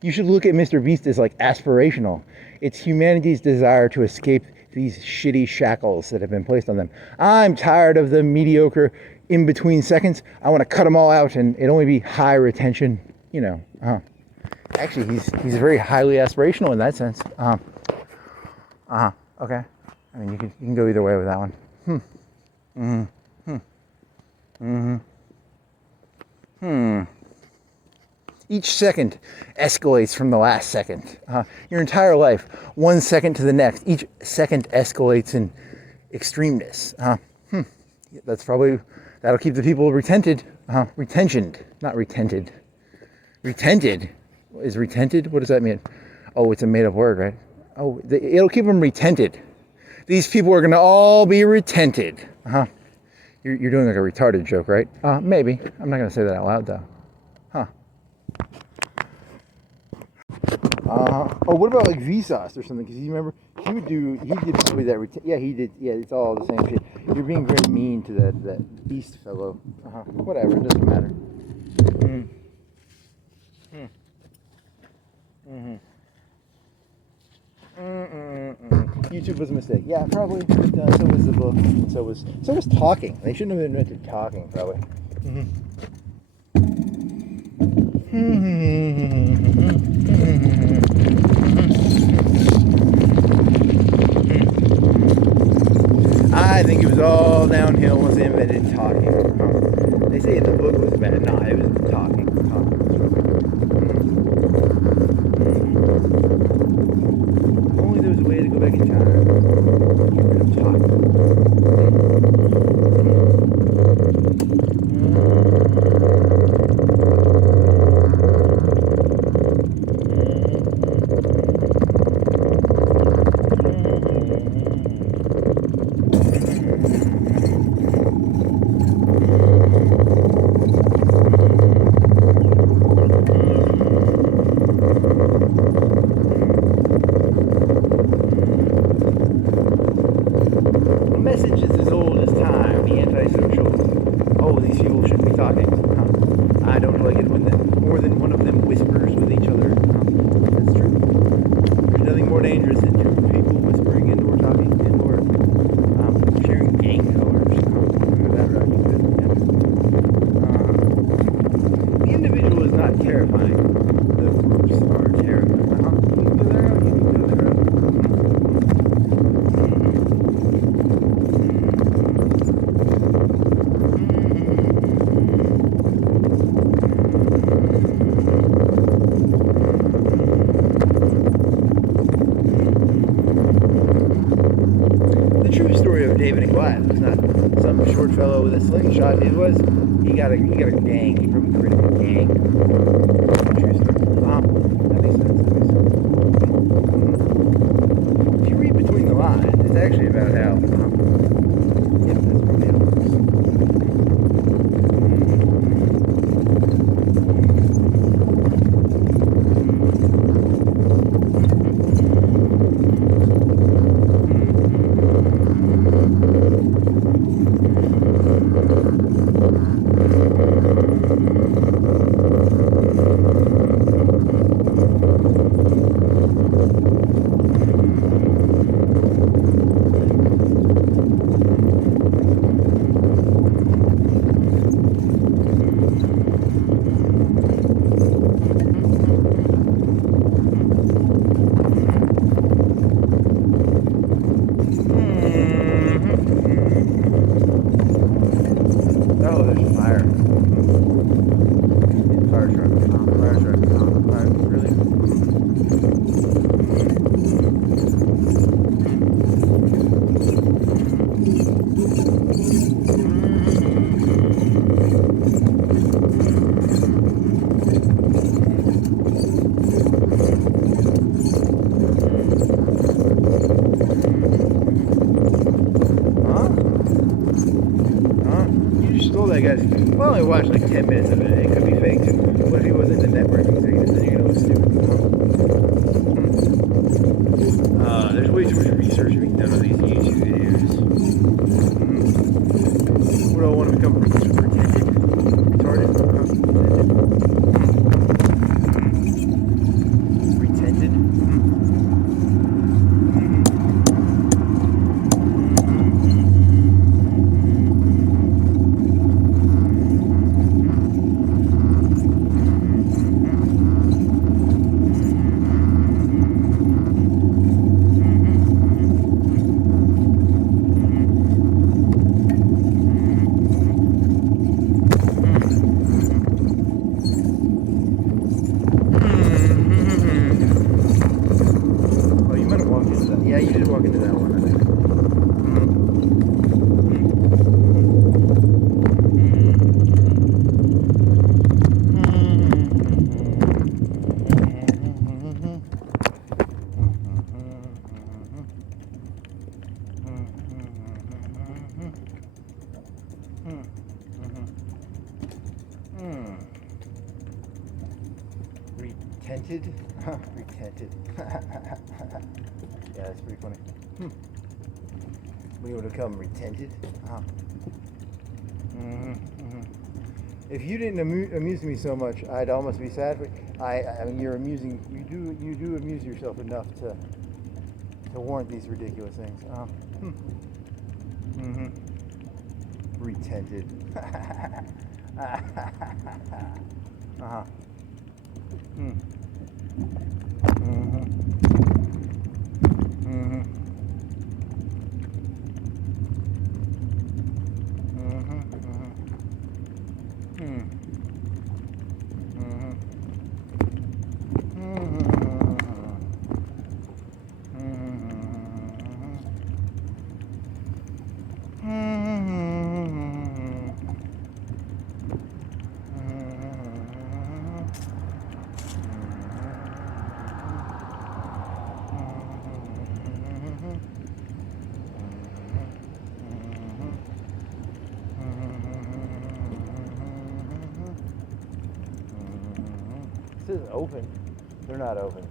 You should look at Mr. Beast as like aspirational. It's humanity's desire to escape these shitty shackles that have been placed on them. I'm tired of the mediocre in between seconds. I want to cut them all out and it only be high retention. Actually, he's very highly aspirational in that sense. Okay. I mean, you can go either way with that one. Each second escalates from the last second. Your entire life, 1 second to the next, each second escalates in extremeness. That's probably, that'll keep the people retented. Retentioned, not retented. Retented? Is retented? What does that mean? Oh, it's a made-up word, right? Oh, it'll keep them retented. These people are going to all be retented. You're doing like a retarded joke, right? Maybe. I'm not going to say that out loud, though. Oh, what about like Vsauce or something? Because you remember, he did probably that. Yeah, he did. Yeah, it's all the same shit. You're being very mean to that beast fellow. Whatever, it doesn't matter. YouTube was a mistake. Yeah, probably. So was the book. So was talking. They shouldn't have invented talking, probably. I think it was all downhill once they invented talking. They say the book was bad. No, it was talking. Only there was a way to go back in time. Get rid of talking. Message is as old as time. The antisocial. Oh, these people shouldn't be talking. I don't like it when more than one of them whispers with each other. That's true. There's nothing more dangerous than two people whispering and or talking and or sharing gang colors. The individual is not terrifying. The groups are terrifying. You can go there. David and Goliath. It's not some short fellow with a slingshot. It was he got a gang. He probably created a gang. That makes sense. If you read between the lines, it's actually about how. Yep, that's probably how it works. Oh, there's a fire. Fire truck. Fire truck. Fire, really? That guy's, well, I only watched like 10 minutes of it. It could be fake too. What if he wasn't the network executive? Then you're gonna look stupid. There's way too much research being done on these YouTube videos. What do I want to become? Retented? Retarded? Retented? Retented? Retented. Yeah, that's pretty funny. We would have come retented. If you didn't amuse me so much, I'd almost be sad. I mean, you're amusing. You do amuse yourself enough to warrant these ridiculous things. Retented. This is open. They're not open.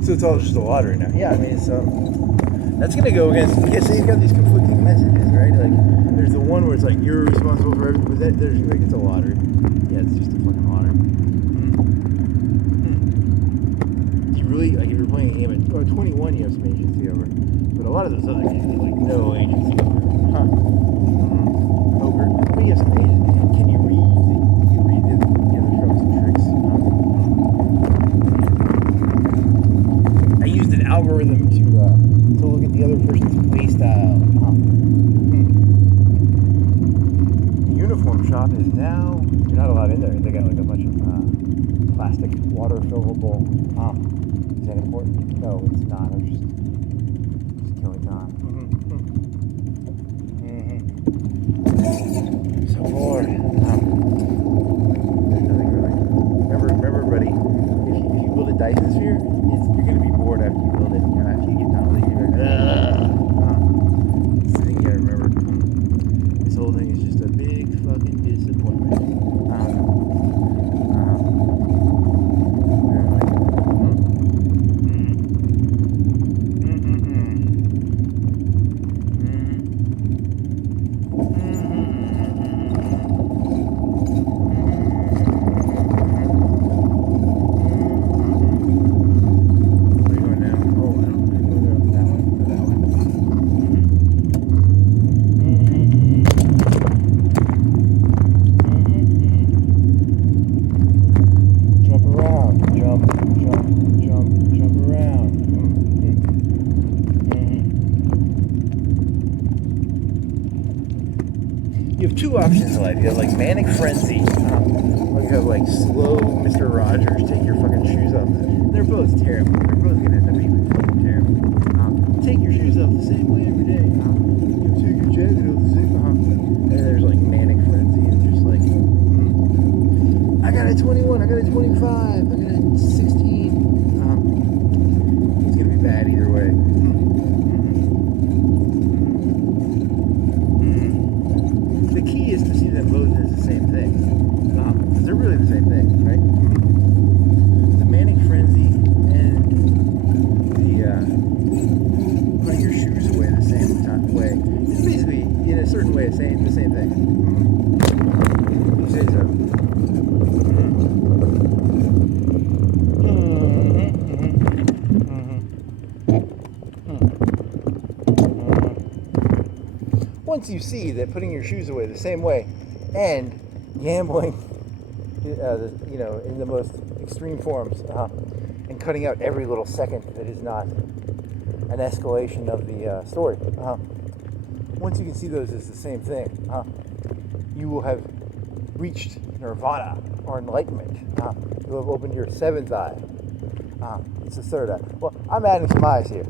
So it's all just the water right now. Yeah, I mean, it's that's gonna go against. Okay, so you've got these conflicting messages, right? Like, there's the one where it's like you're responsible for everything, but there's like it's a water. Yeah, it's just a fucking water. Do you really like if you're playing a game at 21, you have some agency over, but a lot of those other games are like no agency over. Poker, but you have some agency. Can you read? Can you read the other strokes and tricks? I used an algorithm to look at the other person's play style. The uniform shop is now. You're not allowed in there. They got like a bunch of plastic water fillable. Is that important? No, it's not. I'm just killing time. So bored. Remember, buddy. If you build a Dyson sphere, you're gonna be bored after you build it. You know, after you get done with it, you're like, so you gotta remember, this whole thing is just a big fucking disappointment. You have two options in life. You have like manic frenzy, or you have like slow Mr. Rogers, take your fucking shoes off. They're both terrible. They're both gonna end up being fucking terrible. Take your shoes off the same way every day. You take your jacket off the same. And there's like manic frenzy, and just like, I got a 21, I got a 25, I got a 16. It's gonna be bad either way. The key is to see them both as once you see that putting your shoes away the same way and gambling, in the most extreme forms, and cutting out every little second that is not an escalation of the story. Once you can see those as the same thing, you will have reached nirvana or enlightenment. You will have opened your seventh eye. It's the third eye. Well, I'm adding some eyes here.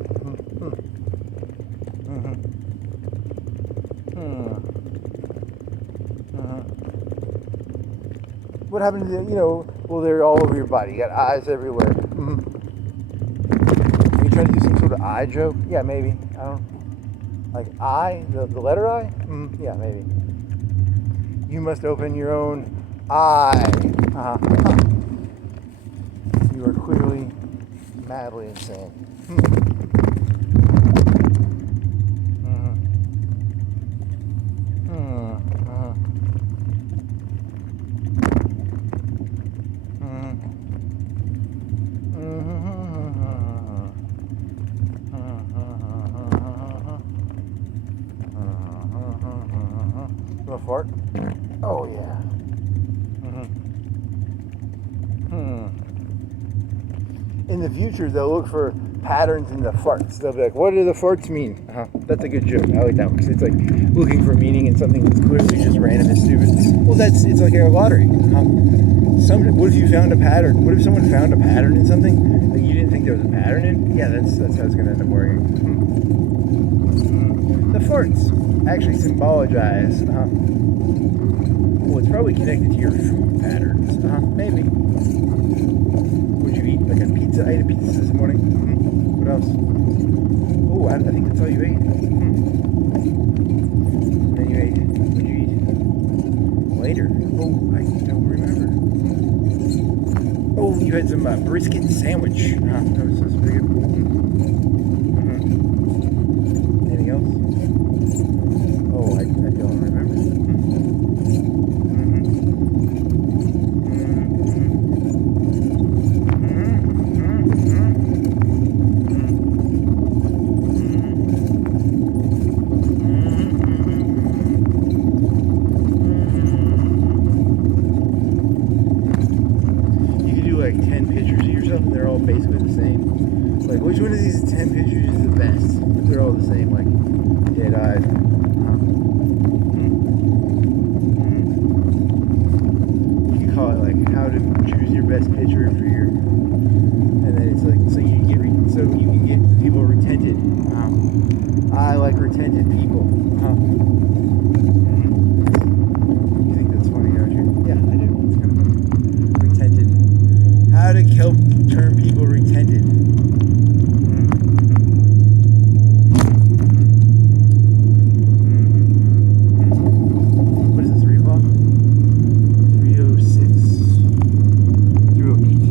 What happened to well, they're all over your body. You got eyes everywhere. Are you trying to do some sort of eye joke? Yeah, maybe. I don't know. Like eye? The letter I? Yeah, maybe. You must open your own eye. You are clearly madly insane. You want to fart? Oh, yeah. In the future, they'll look for patterns in the farts. They'll be like, what do the farts mean? That's a good joke. I like that one because it's like looking for meaning in something that's clearly just random and stupid. Well, it's like a lottery. What if you found a pattern? What if someone found a pattern in something that you didn't think there was a pattern in? Yeah, that's how it's going to end up working. The farts actually symbolize, well, it's probably connected to your food patterns. Maybe. What'd you eat? Like a pizza? I ate a pizza this morning. What else? Oh, I think that's all you ate. Then you ate. What'd you eat? Later. Oh, I don't remember. Oh, you had some brisket sandwich. That was pretty good. Anything else? Oh, I don't remember. Like 10 pictures of yourself and they're all basically the same. Like, which one of these 10 pictures is the best? But they're all the same, like dead eyes. You could call it like how to choose your best picture for your, and then it's like so you can get people retented. I like retented people. You think that's funny, don't you? Yeah, I do. It's kind of funny. Retented. How to help turn people retented. What is it, 3 o'clock? 3:06. 3:08.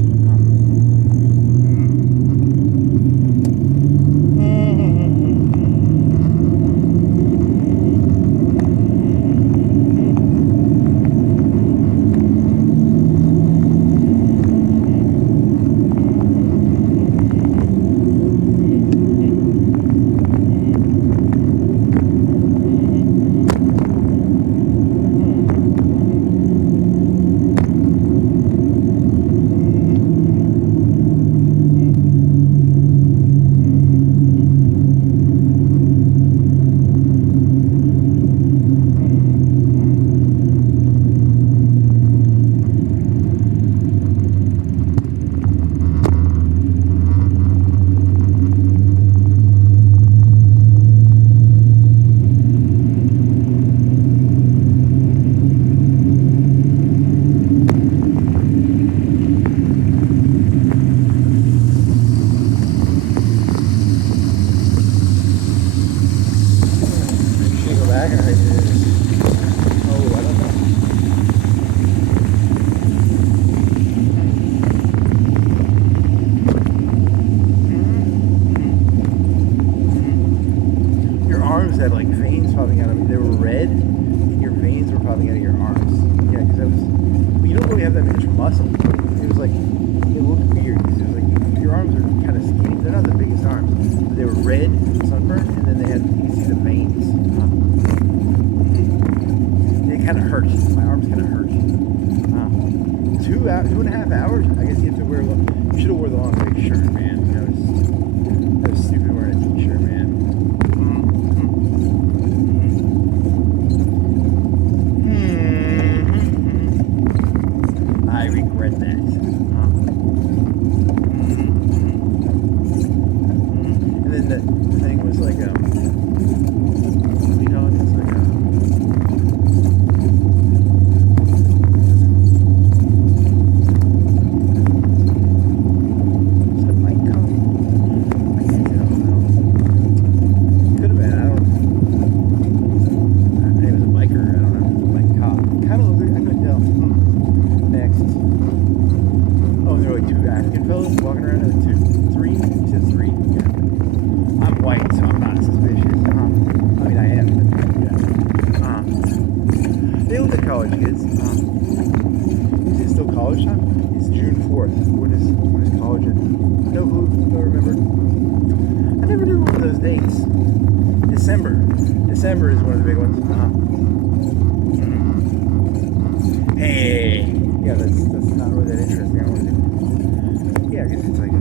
Had like veins popping out of it. They were red, and your veins were popping out of your arms. Yeah, because that was. But you don't really have that much muscle. It was like it looked weird because it was like your arms are kind of skinny. They're not the biggest arms, but they were red from sunburn, and then they had you could see the veins. kind of hurts. My arms kind of hurt. 2.5 hours. I guess you have to wear. You should have wore the long sleeve shirt, man. That was stupid wearing a t-shirt, man. I regret that. And then the thing was like, what do you call it? It's like, is that mic coming? I can't tell. Could have been. I don't know. It was a biker. I don't know. It was a mic cop. Kind of looked like I couldn't tell. Next. Oh, there were like two African fellas walking around. Three? You said three? Yeah. I'm white, so I'm not suspicious. I mean, I am. But yeah. They look like college kids. Is it still college time? It's June 4th. What is college in? No clue. Don't remember. I never knew one of those dates. December. December is one of the big ones. Hey. Yeah, that's not really that interesting. I want to do. Yeah, because it's like.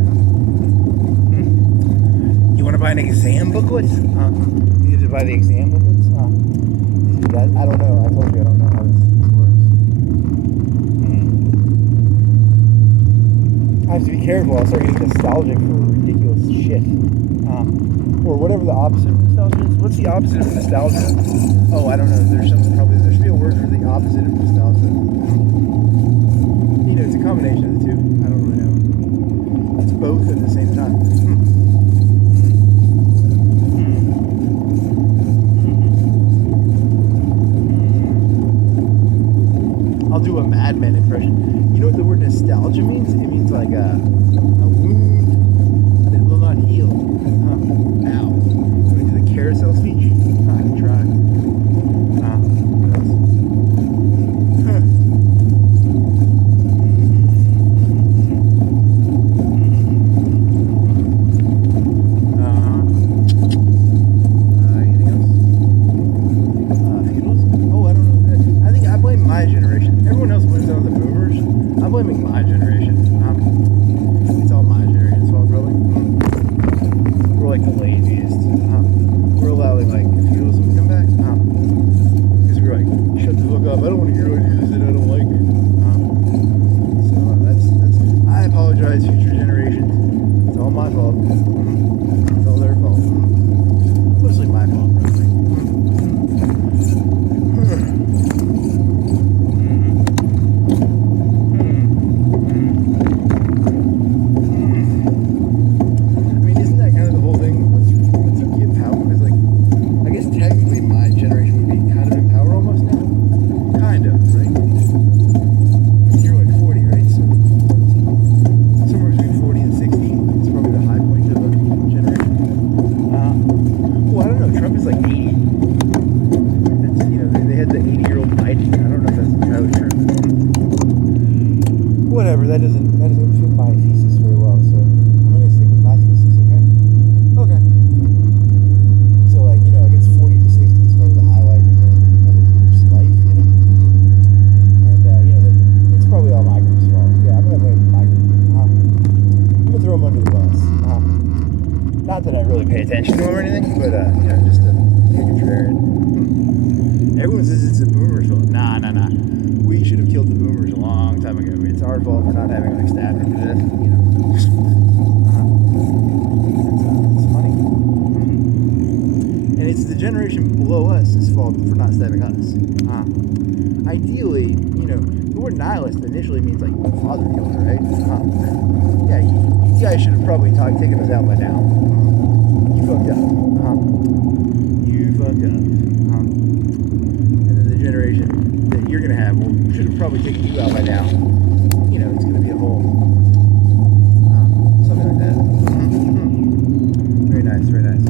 You want to buy an exam booklet? You have to buy the exam booklets? I don't know. I told you I don't know how this works. I have to be careful. I'll start getting nostalgic for ridiculous shit. Or whatever the opposite of nostalgia is. What's the opposite of nostalgia? Oh, I don't know. There should be a word for the opposite of nostalgia. It's a combination of the two. I don't really know. It's both at the same time. I'll do a Mad Men impression. You know what the word nostalgia means? It means like a wound that will not heal. Ow. Want to do the carousel speech? I can try. What else? Anything else? Funerals? Oh, I don't know. I think I blame my generation. Everyone else blames it on the boomers. I'm blaming my generation. It's all my generation's fault, probably. We're like the laziest. We're allowing like funerals to come back. Because we're like, shut the fuck up. I don't want to hear ideas that I don't like. So that's. I apologize, future generations. It's all my fault. It's all their fault. Mostly my fault, probably. Whatever, that doesn't fit my thesis very well, so I'm gonna stick with my thesis, okay? So like, I guess 40 to 60 is probably the highlight of other group's life, And it's probably all my group's fault. Yeah, I'm gonna blame my group. I'm gonna throw them under the bus. Not that I really pay attention to them or anything, but just to be contrarian. Everyone says it's the boomers' fault. Nah. We should have killed the boomers a long time ago. It's our fault for not having like stabbed into this, It's funny. And it's the generation below us' fault for not stabbing us. Ideally, the word nihilist initially means like father killer, right? Yeah, you guys should have probably taken us out by now. You fucked up. You fucked up. And then the generation that you're gonna have should have probably taken you out by now. It's gonna be a whole something like that. Very nice, very nice.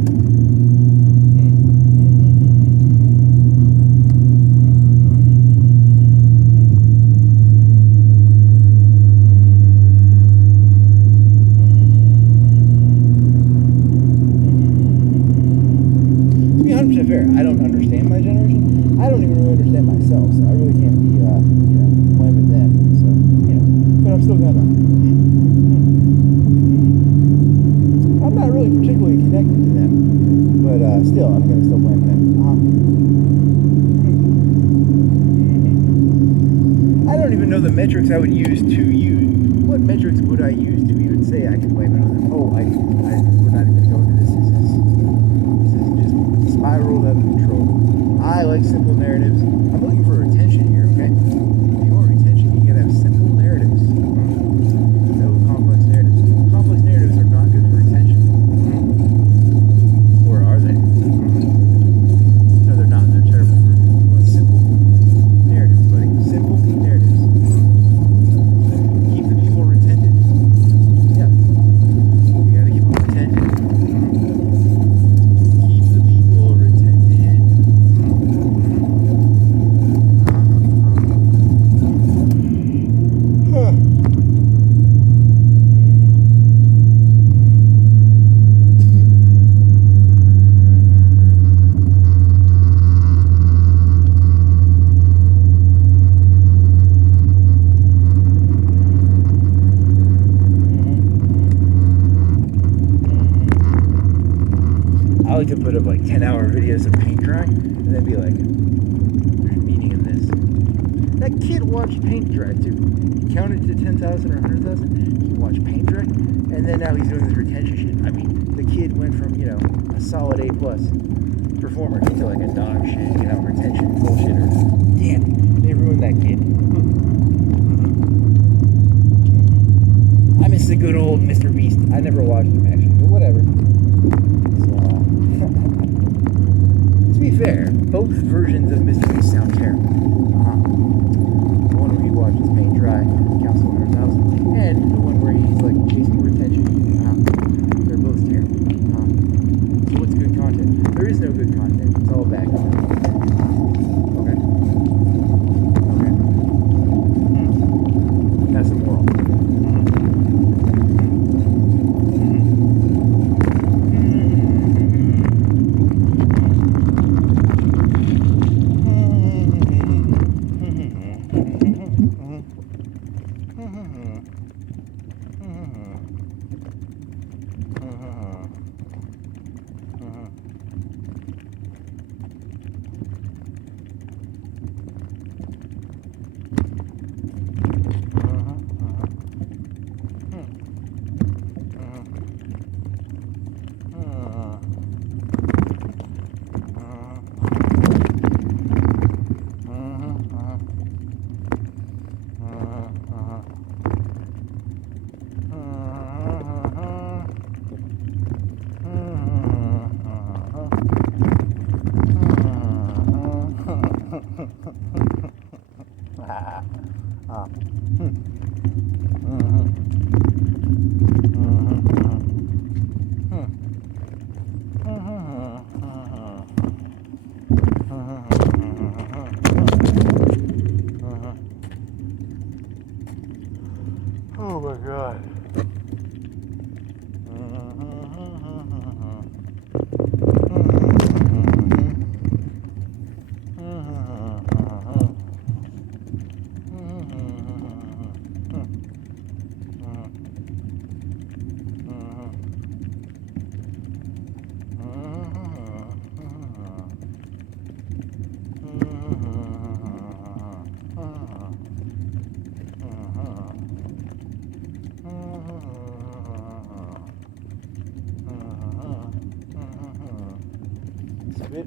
To be 100% fair, I don't understand my generation. I don't even really understand myself. So I not really particularly connected to them, but still, I'm going to still blame them. I don't even know the metrics I would use to use. What metrics would I use to even say I can blame it on them? Oh, we're not even going to go into this. This is just spiraled out of control. I like simple narratives. I'm looking for retention here, okay? If you want retention, you gotta have simple narratives. No complex narratives. Complex narratives are not good for retention. Or are they? No, they're not. They're terrible for simple narratives, buddy. Simple narratives. Keep the people retented. Yeah. You gotta keep them retented. Keep the people retented. I like to put up like 10-hour videos of paint drying and then be like, there's meaning in this. That kid watched paint dry too. He counted to 10,000 or 100,000. He watched paint dry, and then now he's doing this retention shit. I mean, the kid went from, a solid A+ performer to like a dog shit, retention bullshitter. Damn, they ruined that kid. I miss the good old Mr. Beast. I never watched him actually, but whatever. To be fair, both versions of Mr. Beast sound terrible. The one where he watches paint dry, counts to 100,000, and the one where he's like chasing retention. They're both terrible. So what's good content? There is no good content. It's all bad content. Okay. That's the moral. Oh my god.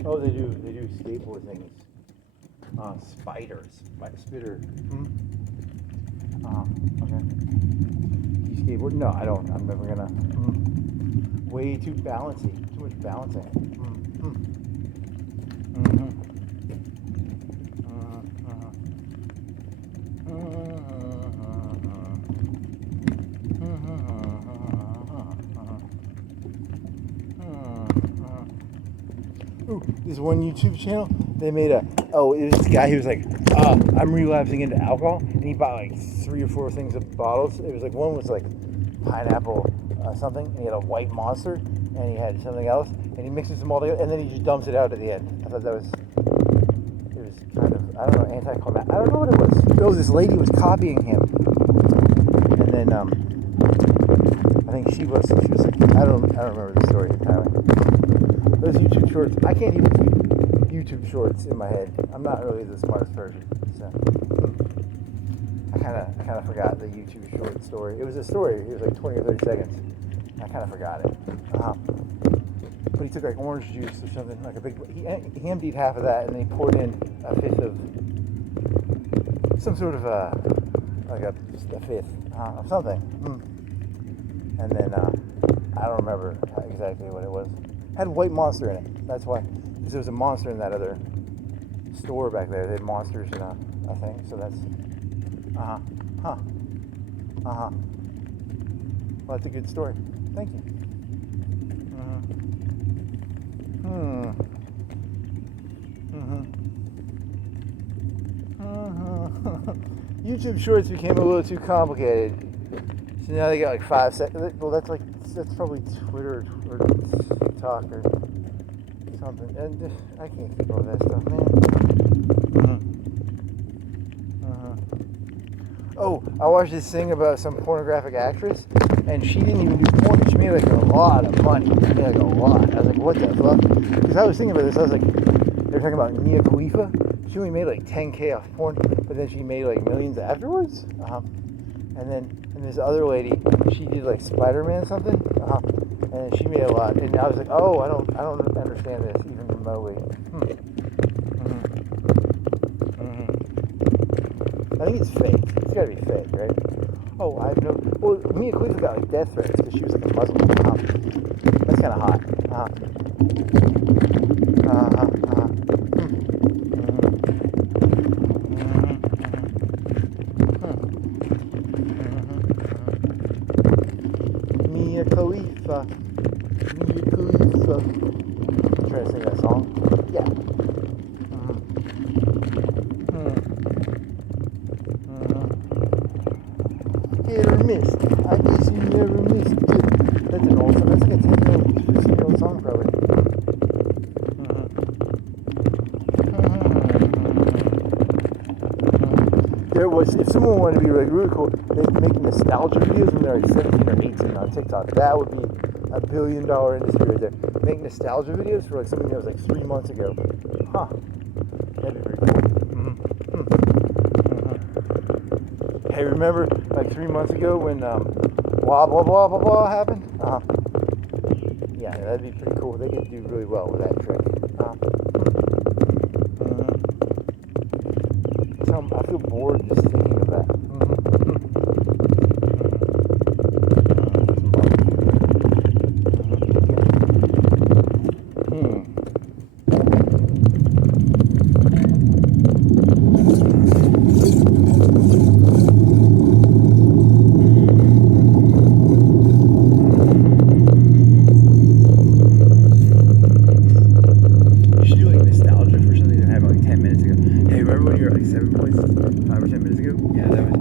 Oh, they do skateboard thingies. Spiders. Spitter. Okay. Do you skateboard? No, I don't. I'm never gonna. Way too bouncy. Too much balancing. Ooh, this one YouTube channel, they made it was this guy who was like, I'm relapsing into alcohol, and he bought like 3 or 4 things of bottles. It was like, one was like pineapple something, and he had a white monster, and he had something else, and he mixes them all together, and then he just dumps it out at the end. I thought it was kind of, I don't know, anticlimactic. I don't know what it was. Oh, this lady was copying him, and then I think she was like I don't remember the story entirely. Those YouTube shorts, I can't even keep YouTube shorts in my head. I'm not really the smartest person, so I kind of forgot the YouTube short story. It was a story. It was like 20 or 30 seconds. I kind of forgot it. But he took like orange juice or something, like a big. He emptied half of that, and then he poured in a fifth of some sort of like a fifth of something. And then I don't remember exactly what it was. It had white monster in it. That's why, because there was a monster in that other store back there. They had monsters in a thing. So that's Well, that's a good story. Thank you. YouTube Shorts became a little too complicated. So now they got like 5 seconds. Well, that's probably Twitter or TikTok or something. And I can't keep all that stuff, man. Oh, I watched this thing about some pornographic actress, and she didn't even do porn. She made like a lot of money. She made like a lot. I was like, what the fuck? Because I was thinking about this. I was like, they're talking about Mia Khalifa. She only made like 10K off porn, but then she made like millions afterwards. And this other lady, she did like Spider-Man something, and she made a lot. And I was like, oh, I don't understand this even remotely. I think it's fake. It's gotta be fake, right? Oh, I have no. Well, Mia Khalifa got like death threats because she was like a Muslim. That's kind of hot. Mia Khalifa. Mia Khalifa. I'm trying to sing that song. Yeah. Hit or miss. I guess you never missed it. That's an old song. That's like a 15-year-old song, probably. There was, if someone wanted to be like really cool, they could make nostalgia videos when they're like 17 or 18 on TikTok. That would be a $1 billion industry right there. Make nostalgia videos for like something that was like 3 months ago. That'd be pretty cool. Hey, remember like 3 months ago when blah blah blah blah blah happened? Yeah, that'd be pretty cool. They could do really well with that trick. I feel bored just thinking of that. Like 7 points 5 or 10 minutes ago. Yeah, that was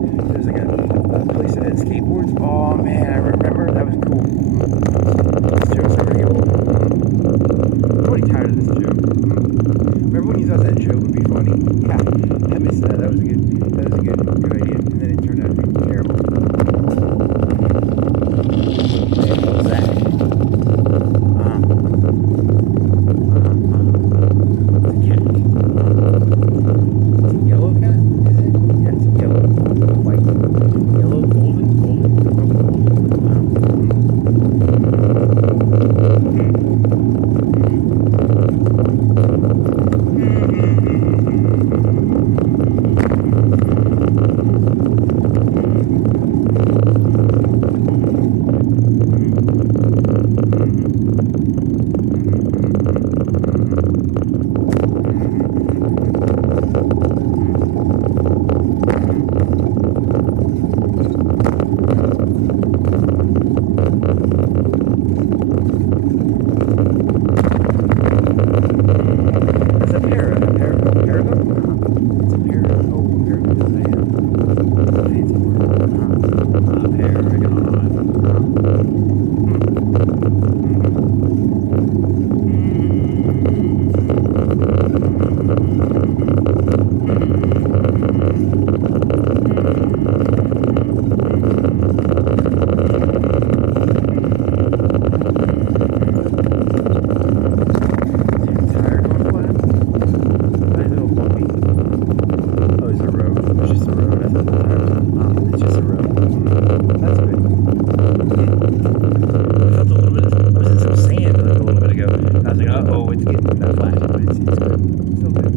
Oh, it's getting that flash, but it's good. Still good.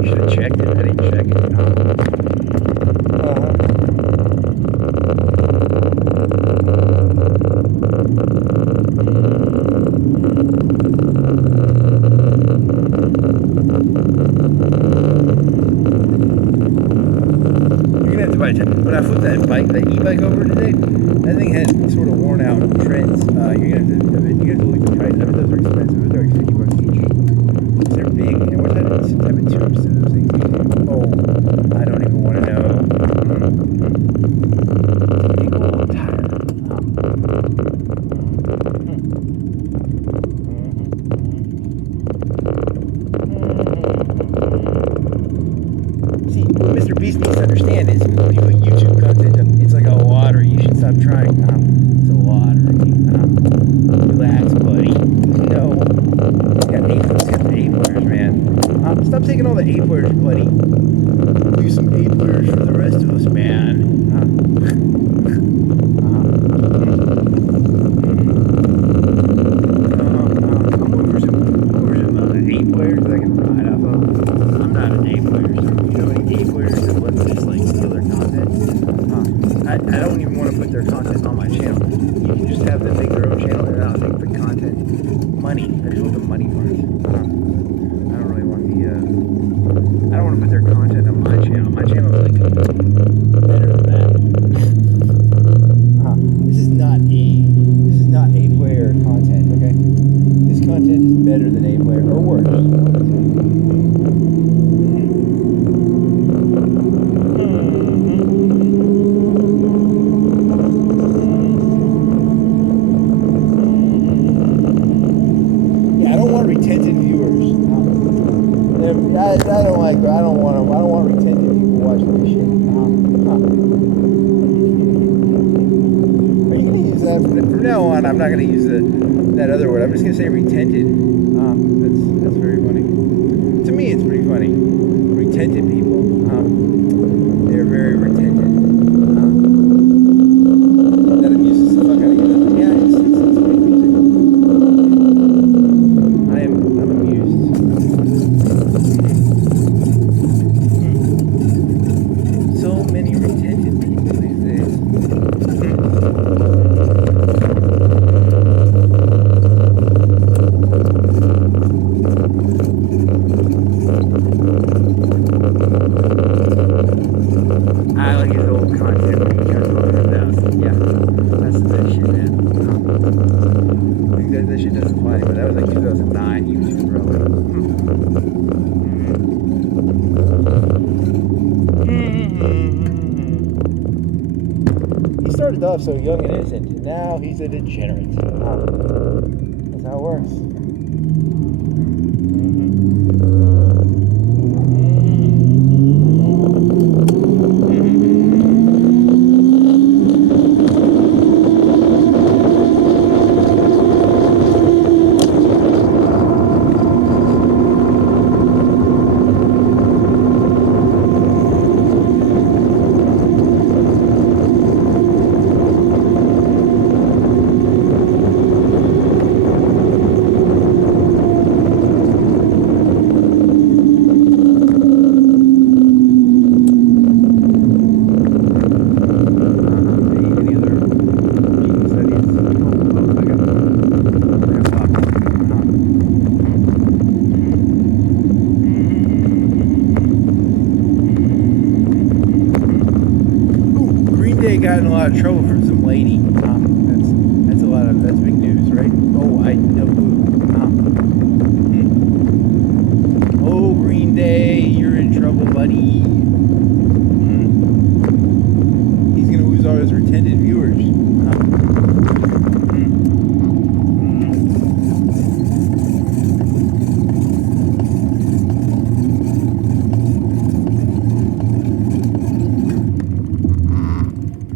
You should have checked it. I didn't check it. When I flipped that e-bike over today, that thing had sort of worn out treads. You're gonna have to look at the price. I bet those are expensive. They're like $50 each. They're big. And what type of tubes do those things use? Oh, I don't even want to know. Big old tire. See, what Mr. Beast needs to understand is when you put YouTube content up, it's like a lottery. You should stop trying. It's a lottery. Relax, buddy. No. It's got A players, man. Stop taking all the A players, buddy. Use some A players for the rest of us, man. I'm over some A players that I can ride off of. I'm not an A player, so you know any A players that let me just like steal their content. I don't even want to put their content on my channel. You can just have them make their own channel and I'll take the content money. I just want the money part. I don't really want the I don't want to put their content on my channel. My channel is like better than that. This is not A player content, okay? This content is better than A player or worse. Retented viewers. I don't want retented people watching this shit. Are you gonna use that from now on? I'm not gonna use that other word. I'm just gonna say retented. That's very funny. To me, it's pretty funny. Retented people. They're very retented. That amuses the fuck out of you. Yeah, it's pretty amusing. I'm amused. So many retented people these days. I like his old content when he turns on 1,000. Yeah, that's the best shit, man. I think that shit doesn't apply anymore. That was like 2009 YouTube, probably. He started off so young and innocent, and now he's a degenerate. That's how it works. Got in a lot of trouble from some lady. That's big news, right? Oh, I know who. Oh, Green Day, you're in trouble, buddy. He's gonna lose all his retented viewers.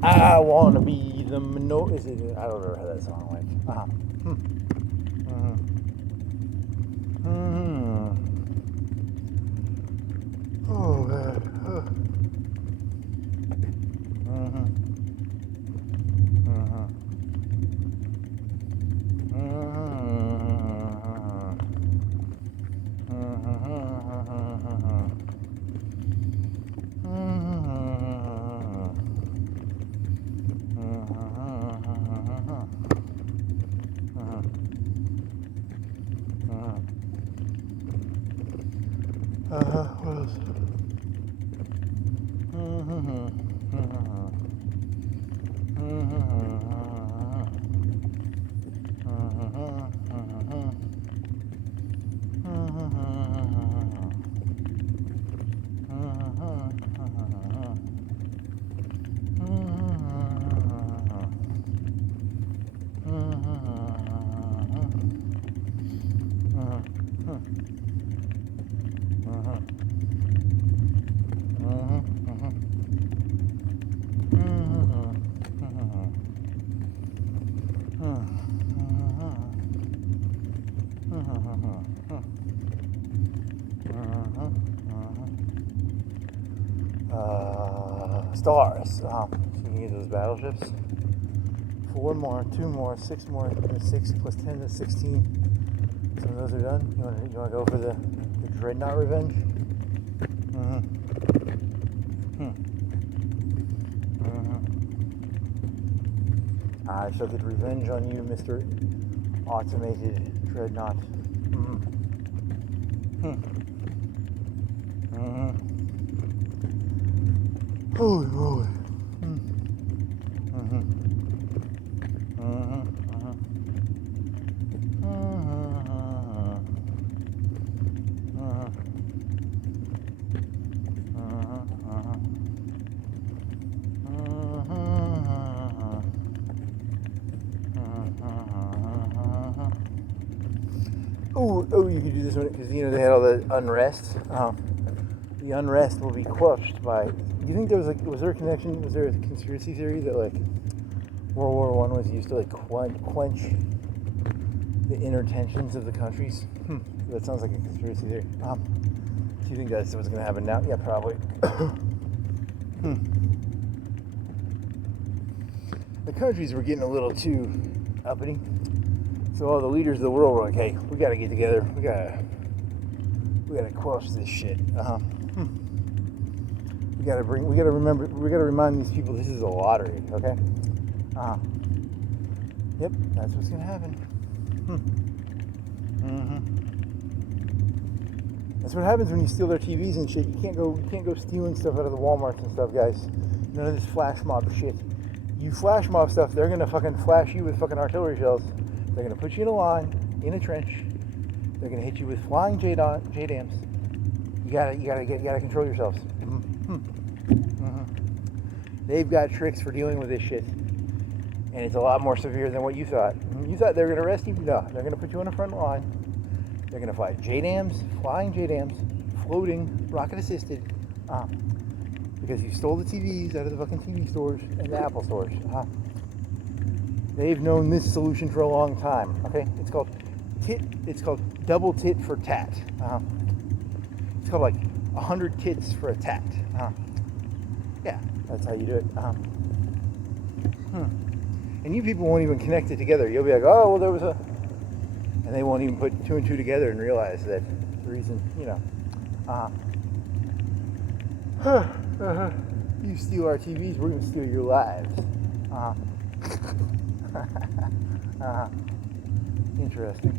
I wanna be the is it? I don't remember how that song went. Oh man. What else? Stars. So you can get those battleships. 4 more, 2 more, 6 more. 6 plus 10 is 16. Some of those are done. You want to go for the Dreadnought Revenge? I shall get revenge on you, Mr. Automated Dreadnought. Holy moly. Oh, you could do this one because they had all the unrest. The unrest will be quashed by. Do you think there was there a connection? Was there a conspiracy theory that World War I was used to quench the inner tensions of the countries? That sounds like a conspiracy theory. Do you think that's what's going to happen now? Yeah, probably. The countries were getting a little too uppity. So all the leaders of the world were like, "Hey, we got to get together. We got to quash this shit. We got to remind these people this is a lottery, okay? Yep, that's what's gonna happen. That's what happens when you steal their TVs and shit. You can't go stealing stuff out of the Walmarts and stuff, guys. None of this flash mob shit. You flash mob stuff, they're gonna fucking flash you with fucking artillery shells. They're gonna put you in a line, in a trench. They're gonna hit you with flying JDAMs. You gotta control yourselves. They've got tricks for dealing with this shit, and it's a lot more severe than what you thought. You thought they were gonna arrest you? No, they're gonna put you on the front line. They're gonna fly flying JDAMs, floating, rocket assisted, because you stole the TVs out of the fucking TV stores and the Apple stores. They've known this solution for a long time. Okay, it's called double tit for tat. It's called 100 tits for a tat. Yeah, that's how you do it. And you people won't even connect it together. You'll be like, oh, well, there was a... And they won't even put 2 and 2 together and realize that the reason, you steal our TVs, we're going to steal your lives. Interesting.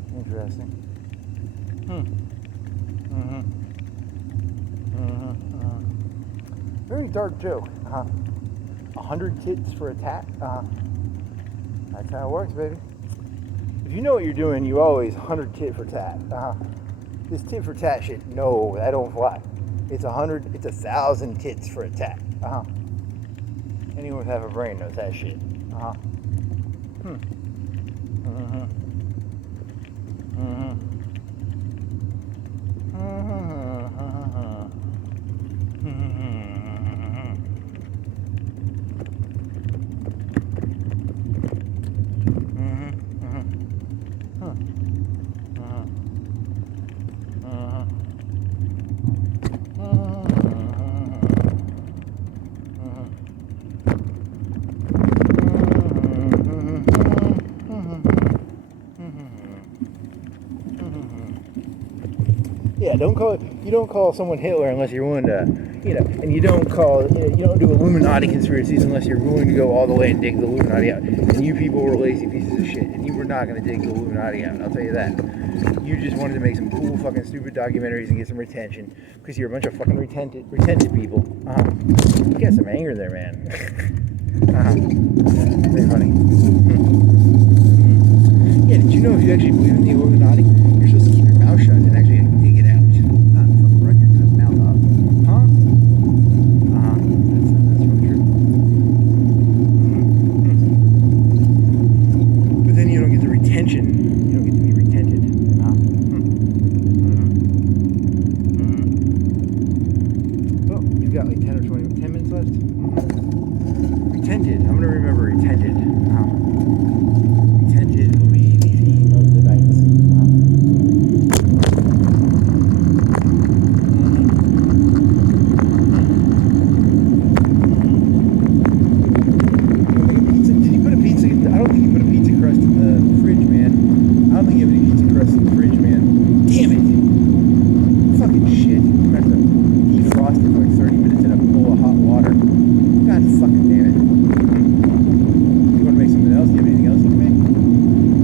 Very dark joke. 100 tits for a tat. That's how it works, baby. If you know what you're doing, you always 100 tit for tat. This tit for tat shit, no, that don't fly. It's 1,000 tits for a tat. Anyone with half a brain knows that shit. Yeah, you don't call someone Hitler unless you're willing to You know, and you don't do Illuminati conspiracies unless you're willing to go all the way and dig the Illuminati out. And you people were lazy pieces of shit, and you were not going to dig the Illuminati out, I'll tell you that. You just wanted to make some cool fucking stupid documentaries and get some retention, because you're a bunch of fucking retented people. You got some anger there, man. Very funny. Yeah, did you know if you actually believe in the Illuminati, you're supposed to keep your mouth shut and actually dig it out, not fucking run your mouth off? Huh? That's really true. But then you don't get the retention. You don't get to be retented. Well, you've got like 10 or 10 minutes left. Retented. I'm gonna remember retented. Retented will be the theme of the night. Did you put a pizza? I don't think you put a pizza crust in the fridge, man. I don't think you have any pizza crust in the fridge, man. Damn it! Fucking shit. I'm gonna have to defrost it for like 30 minutes in a bowl of hot water. God fucking damn it. You want to make something else? Do you have anything else you can make?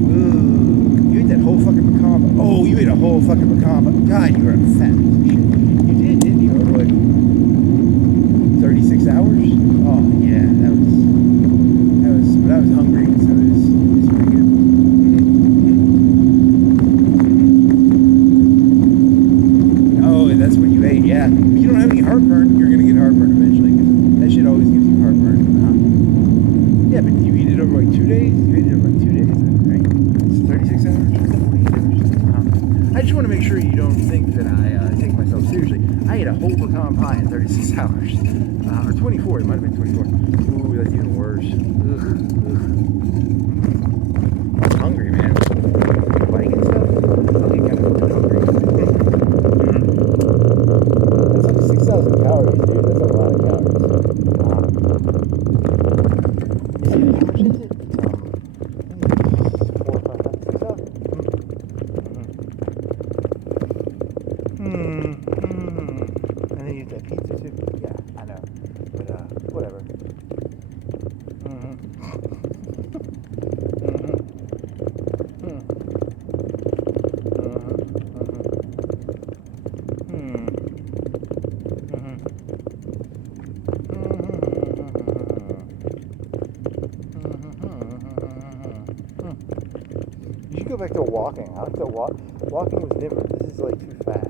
Ooh, you ate that whole fucking pecan. Oh, you ate a whole fucking pecan. God, you were a fat piece of shit. You did, didn't you? Over like 36 hours? Oh, yeah, but I was hungry, so it was pretty good. Oh, and that's what you ate, yeah. But you don't have any heartburn. You're going to get heartburn eventually, because that shit always gives you heartburn. Yeah, but you eat it over like 2 days? You ate it over like 2 days then, right? It's 36 hours? 48 hours? I just want to make sure you don't think that I take myself seriously. I ate a whole pecan pie in 36 hours. Or 24, it might have been 24. Ooh, that's even worse. Ugh. I was hungry, man. Biting and stuff? I'll get kind of hungry. That's like 6,000 calories, dude. That's a lot of calories. Is it? How much is it? 4 or 5 times 6,000? And then you eat that pizza too. Yeah, I know. But whatever. You should go back to walking. I like to walk. Walking was different. This is like too fast.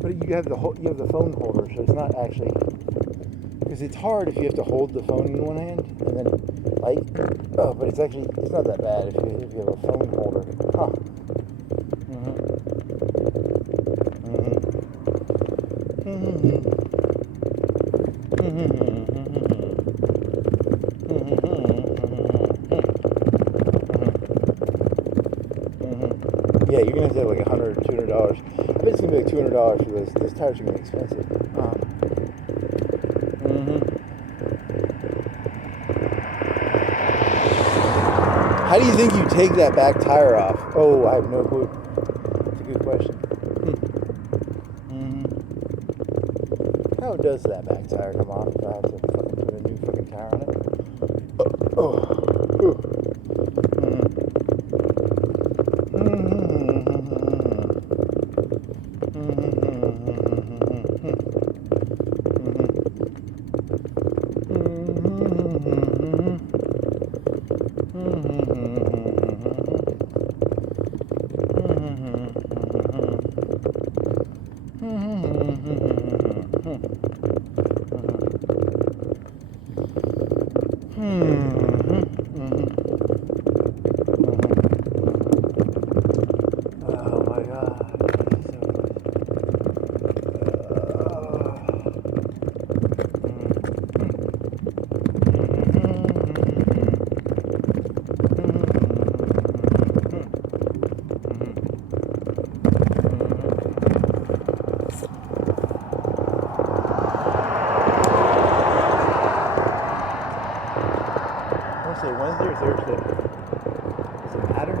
But you have the phone holder, so it's not actually, because it's hard if you have to hold the phone in one hand and then but it's not that bad if you have a phone holder. Huh. Yeah, you're gonna have to have like $100 or $200. I bet it's gonna be like $200 for this. This tire's gonna be expensive. How do you think you take that back tire off? Oh, I have no clue. It's a good question. How does that back tire come off if I have to fucking put a new fucking tire on it? Wednesday or Thursday? Does it matter?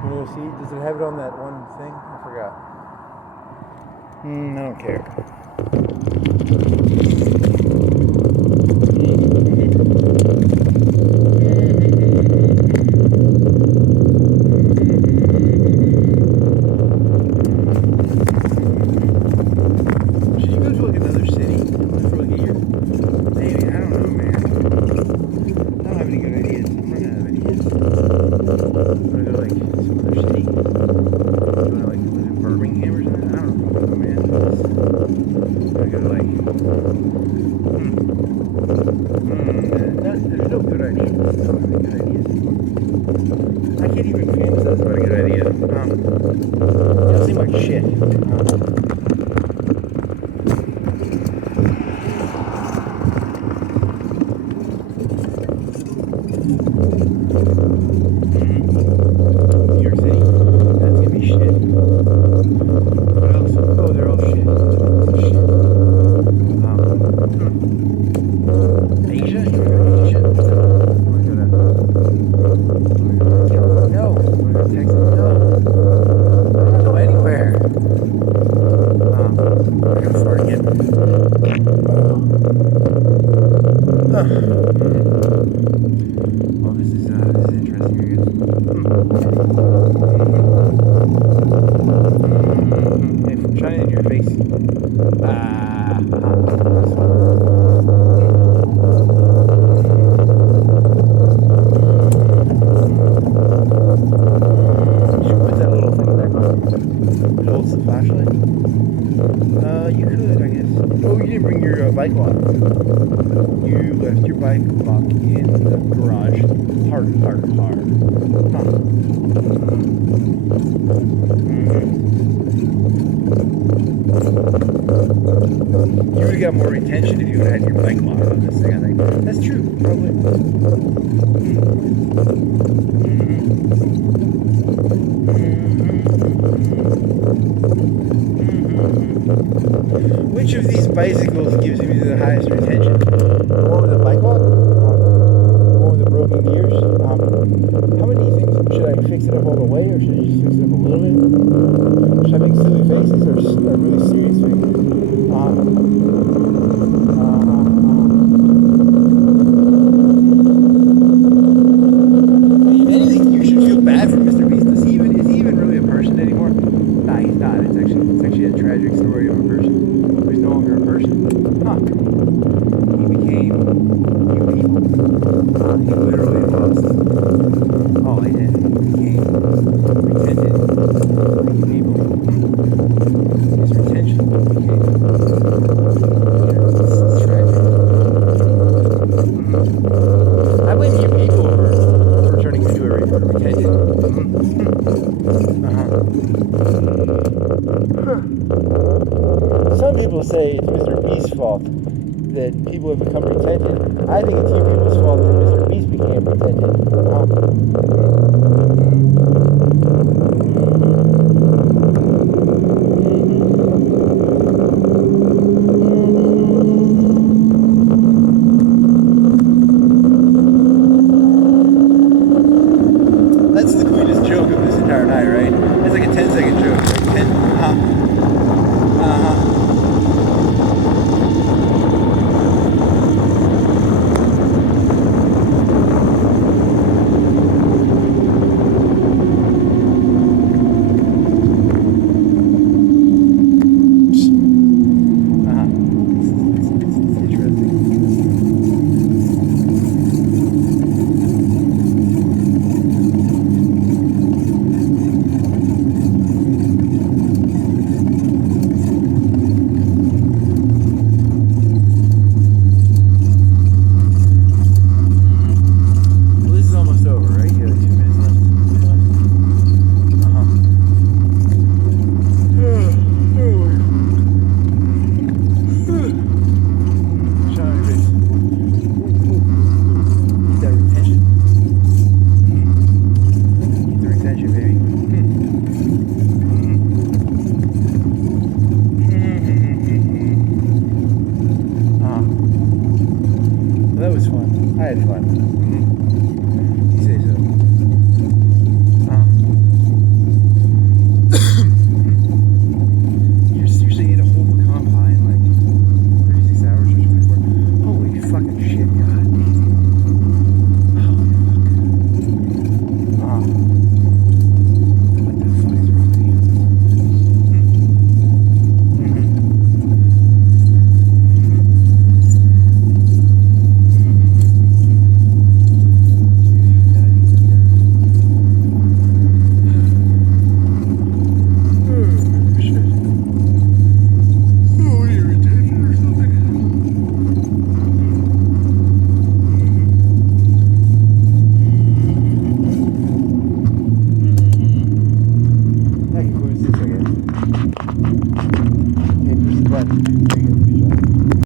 Can you see? Does it have it on that one thing? I forgot. I don't care. Should you go to like another city for like a year? Maybe, I don't know, man. I don't have any good ideas. I'm running out of ideas. I'm gonna go to like some other city. I'm gonna like live in Birmingham or something. I don't know, man. I'm gonna go to like there's no good ideas. I don't have any good ideas. I can't even fantasize about a good idea. It doesn't seem like shit. New York City, that's gonna be shit. What else? Oh, they're all shit. Shit. Asia? You wanna go to Asia? You wanna go to California? No. You wanna go to Texas? No. I don't go anywhere. I gotta fart again. Well, this is interesting, I guess. Hey, from China in your face. You should put that little thing back on. It holds the flashlight. You could, I guess. Oh, you didn't bring your bike lock. You left your bike lock in the garage. Hard. Huh. You would have got more retention if you would have had your bike lock on this thing, I think. That's true, probably. Which of these bicycles gives me the highest retention? The one with the bike lock? The one with the broken gears? How many things should I fix it up all the way, or should I just fix it up a little bit? Should I make silly faces or really serious faces? Anything, you should feel bad for Mr. Beast. Is he even really a person anymore? Nah, he's not. It's actually a tragic story of a person. He's no longer a person. Huh. He became new people. He literally lost all identity. He became retented new people. His retention became it's tragic. I blame you people for turning into a retented. Some people say it's Mr. Beast's fault that people have become retented. I think it's you people's fault that Mr. Beast became retented. That's the cleanest joke of this entire night, right? It's like a 10-second joke. Like 10, I had fun. You say so. You seriously ate a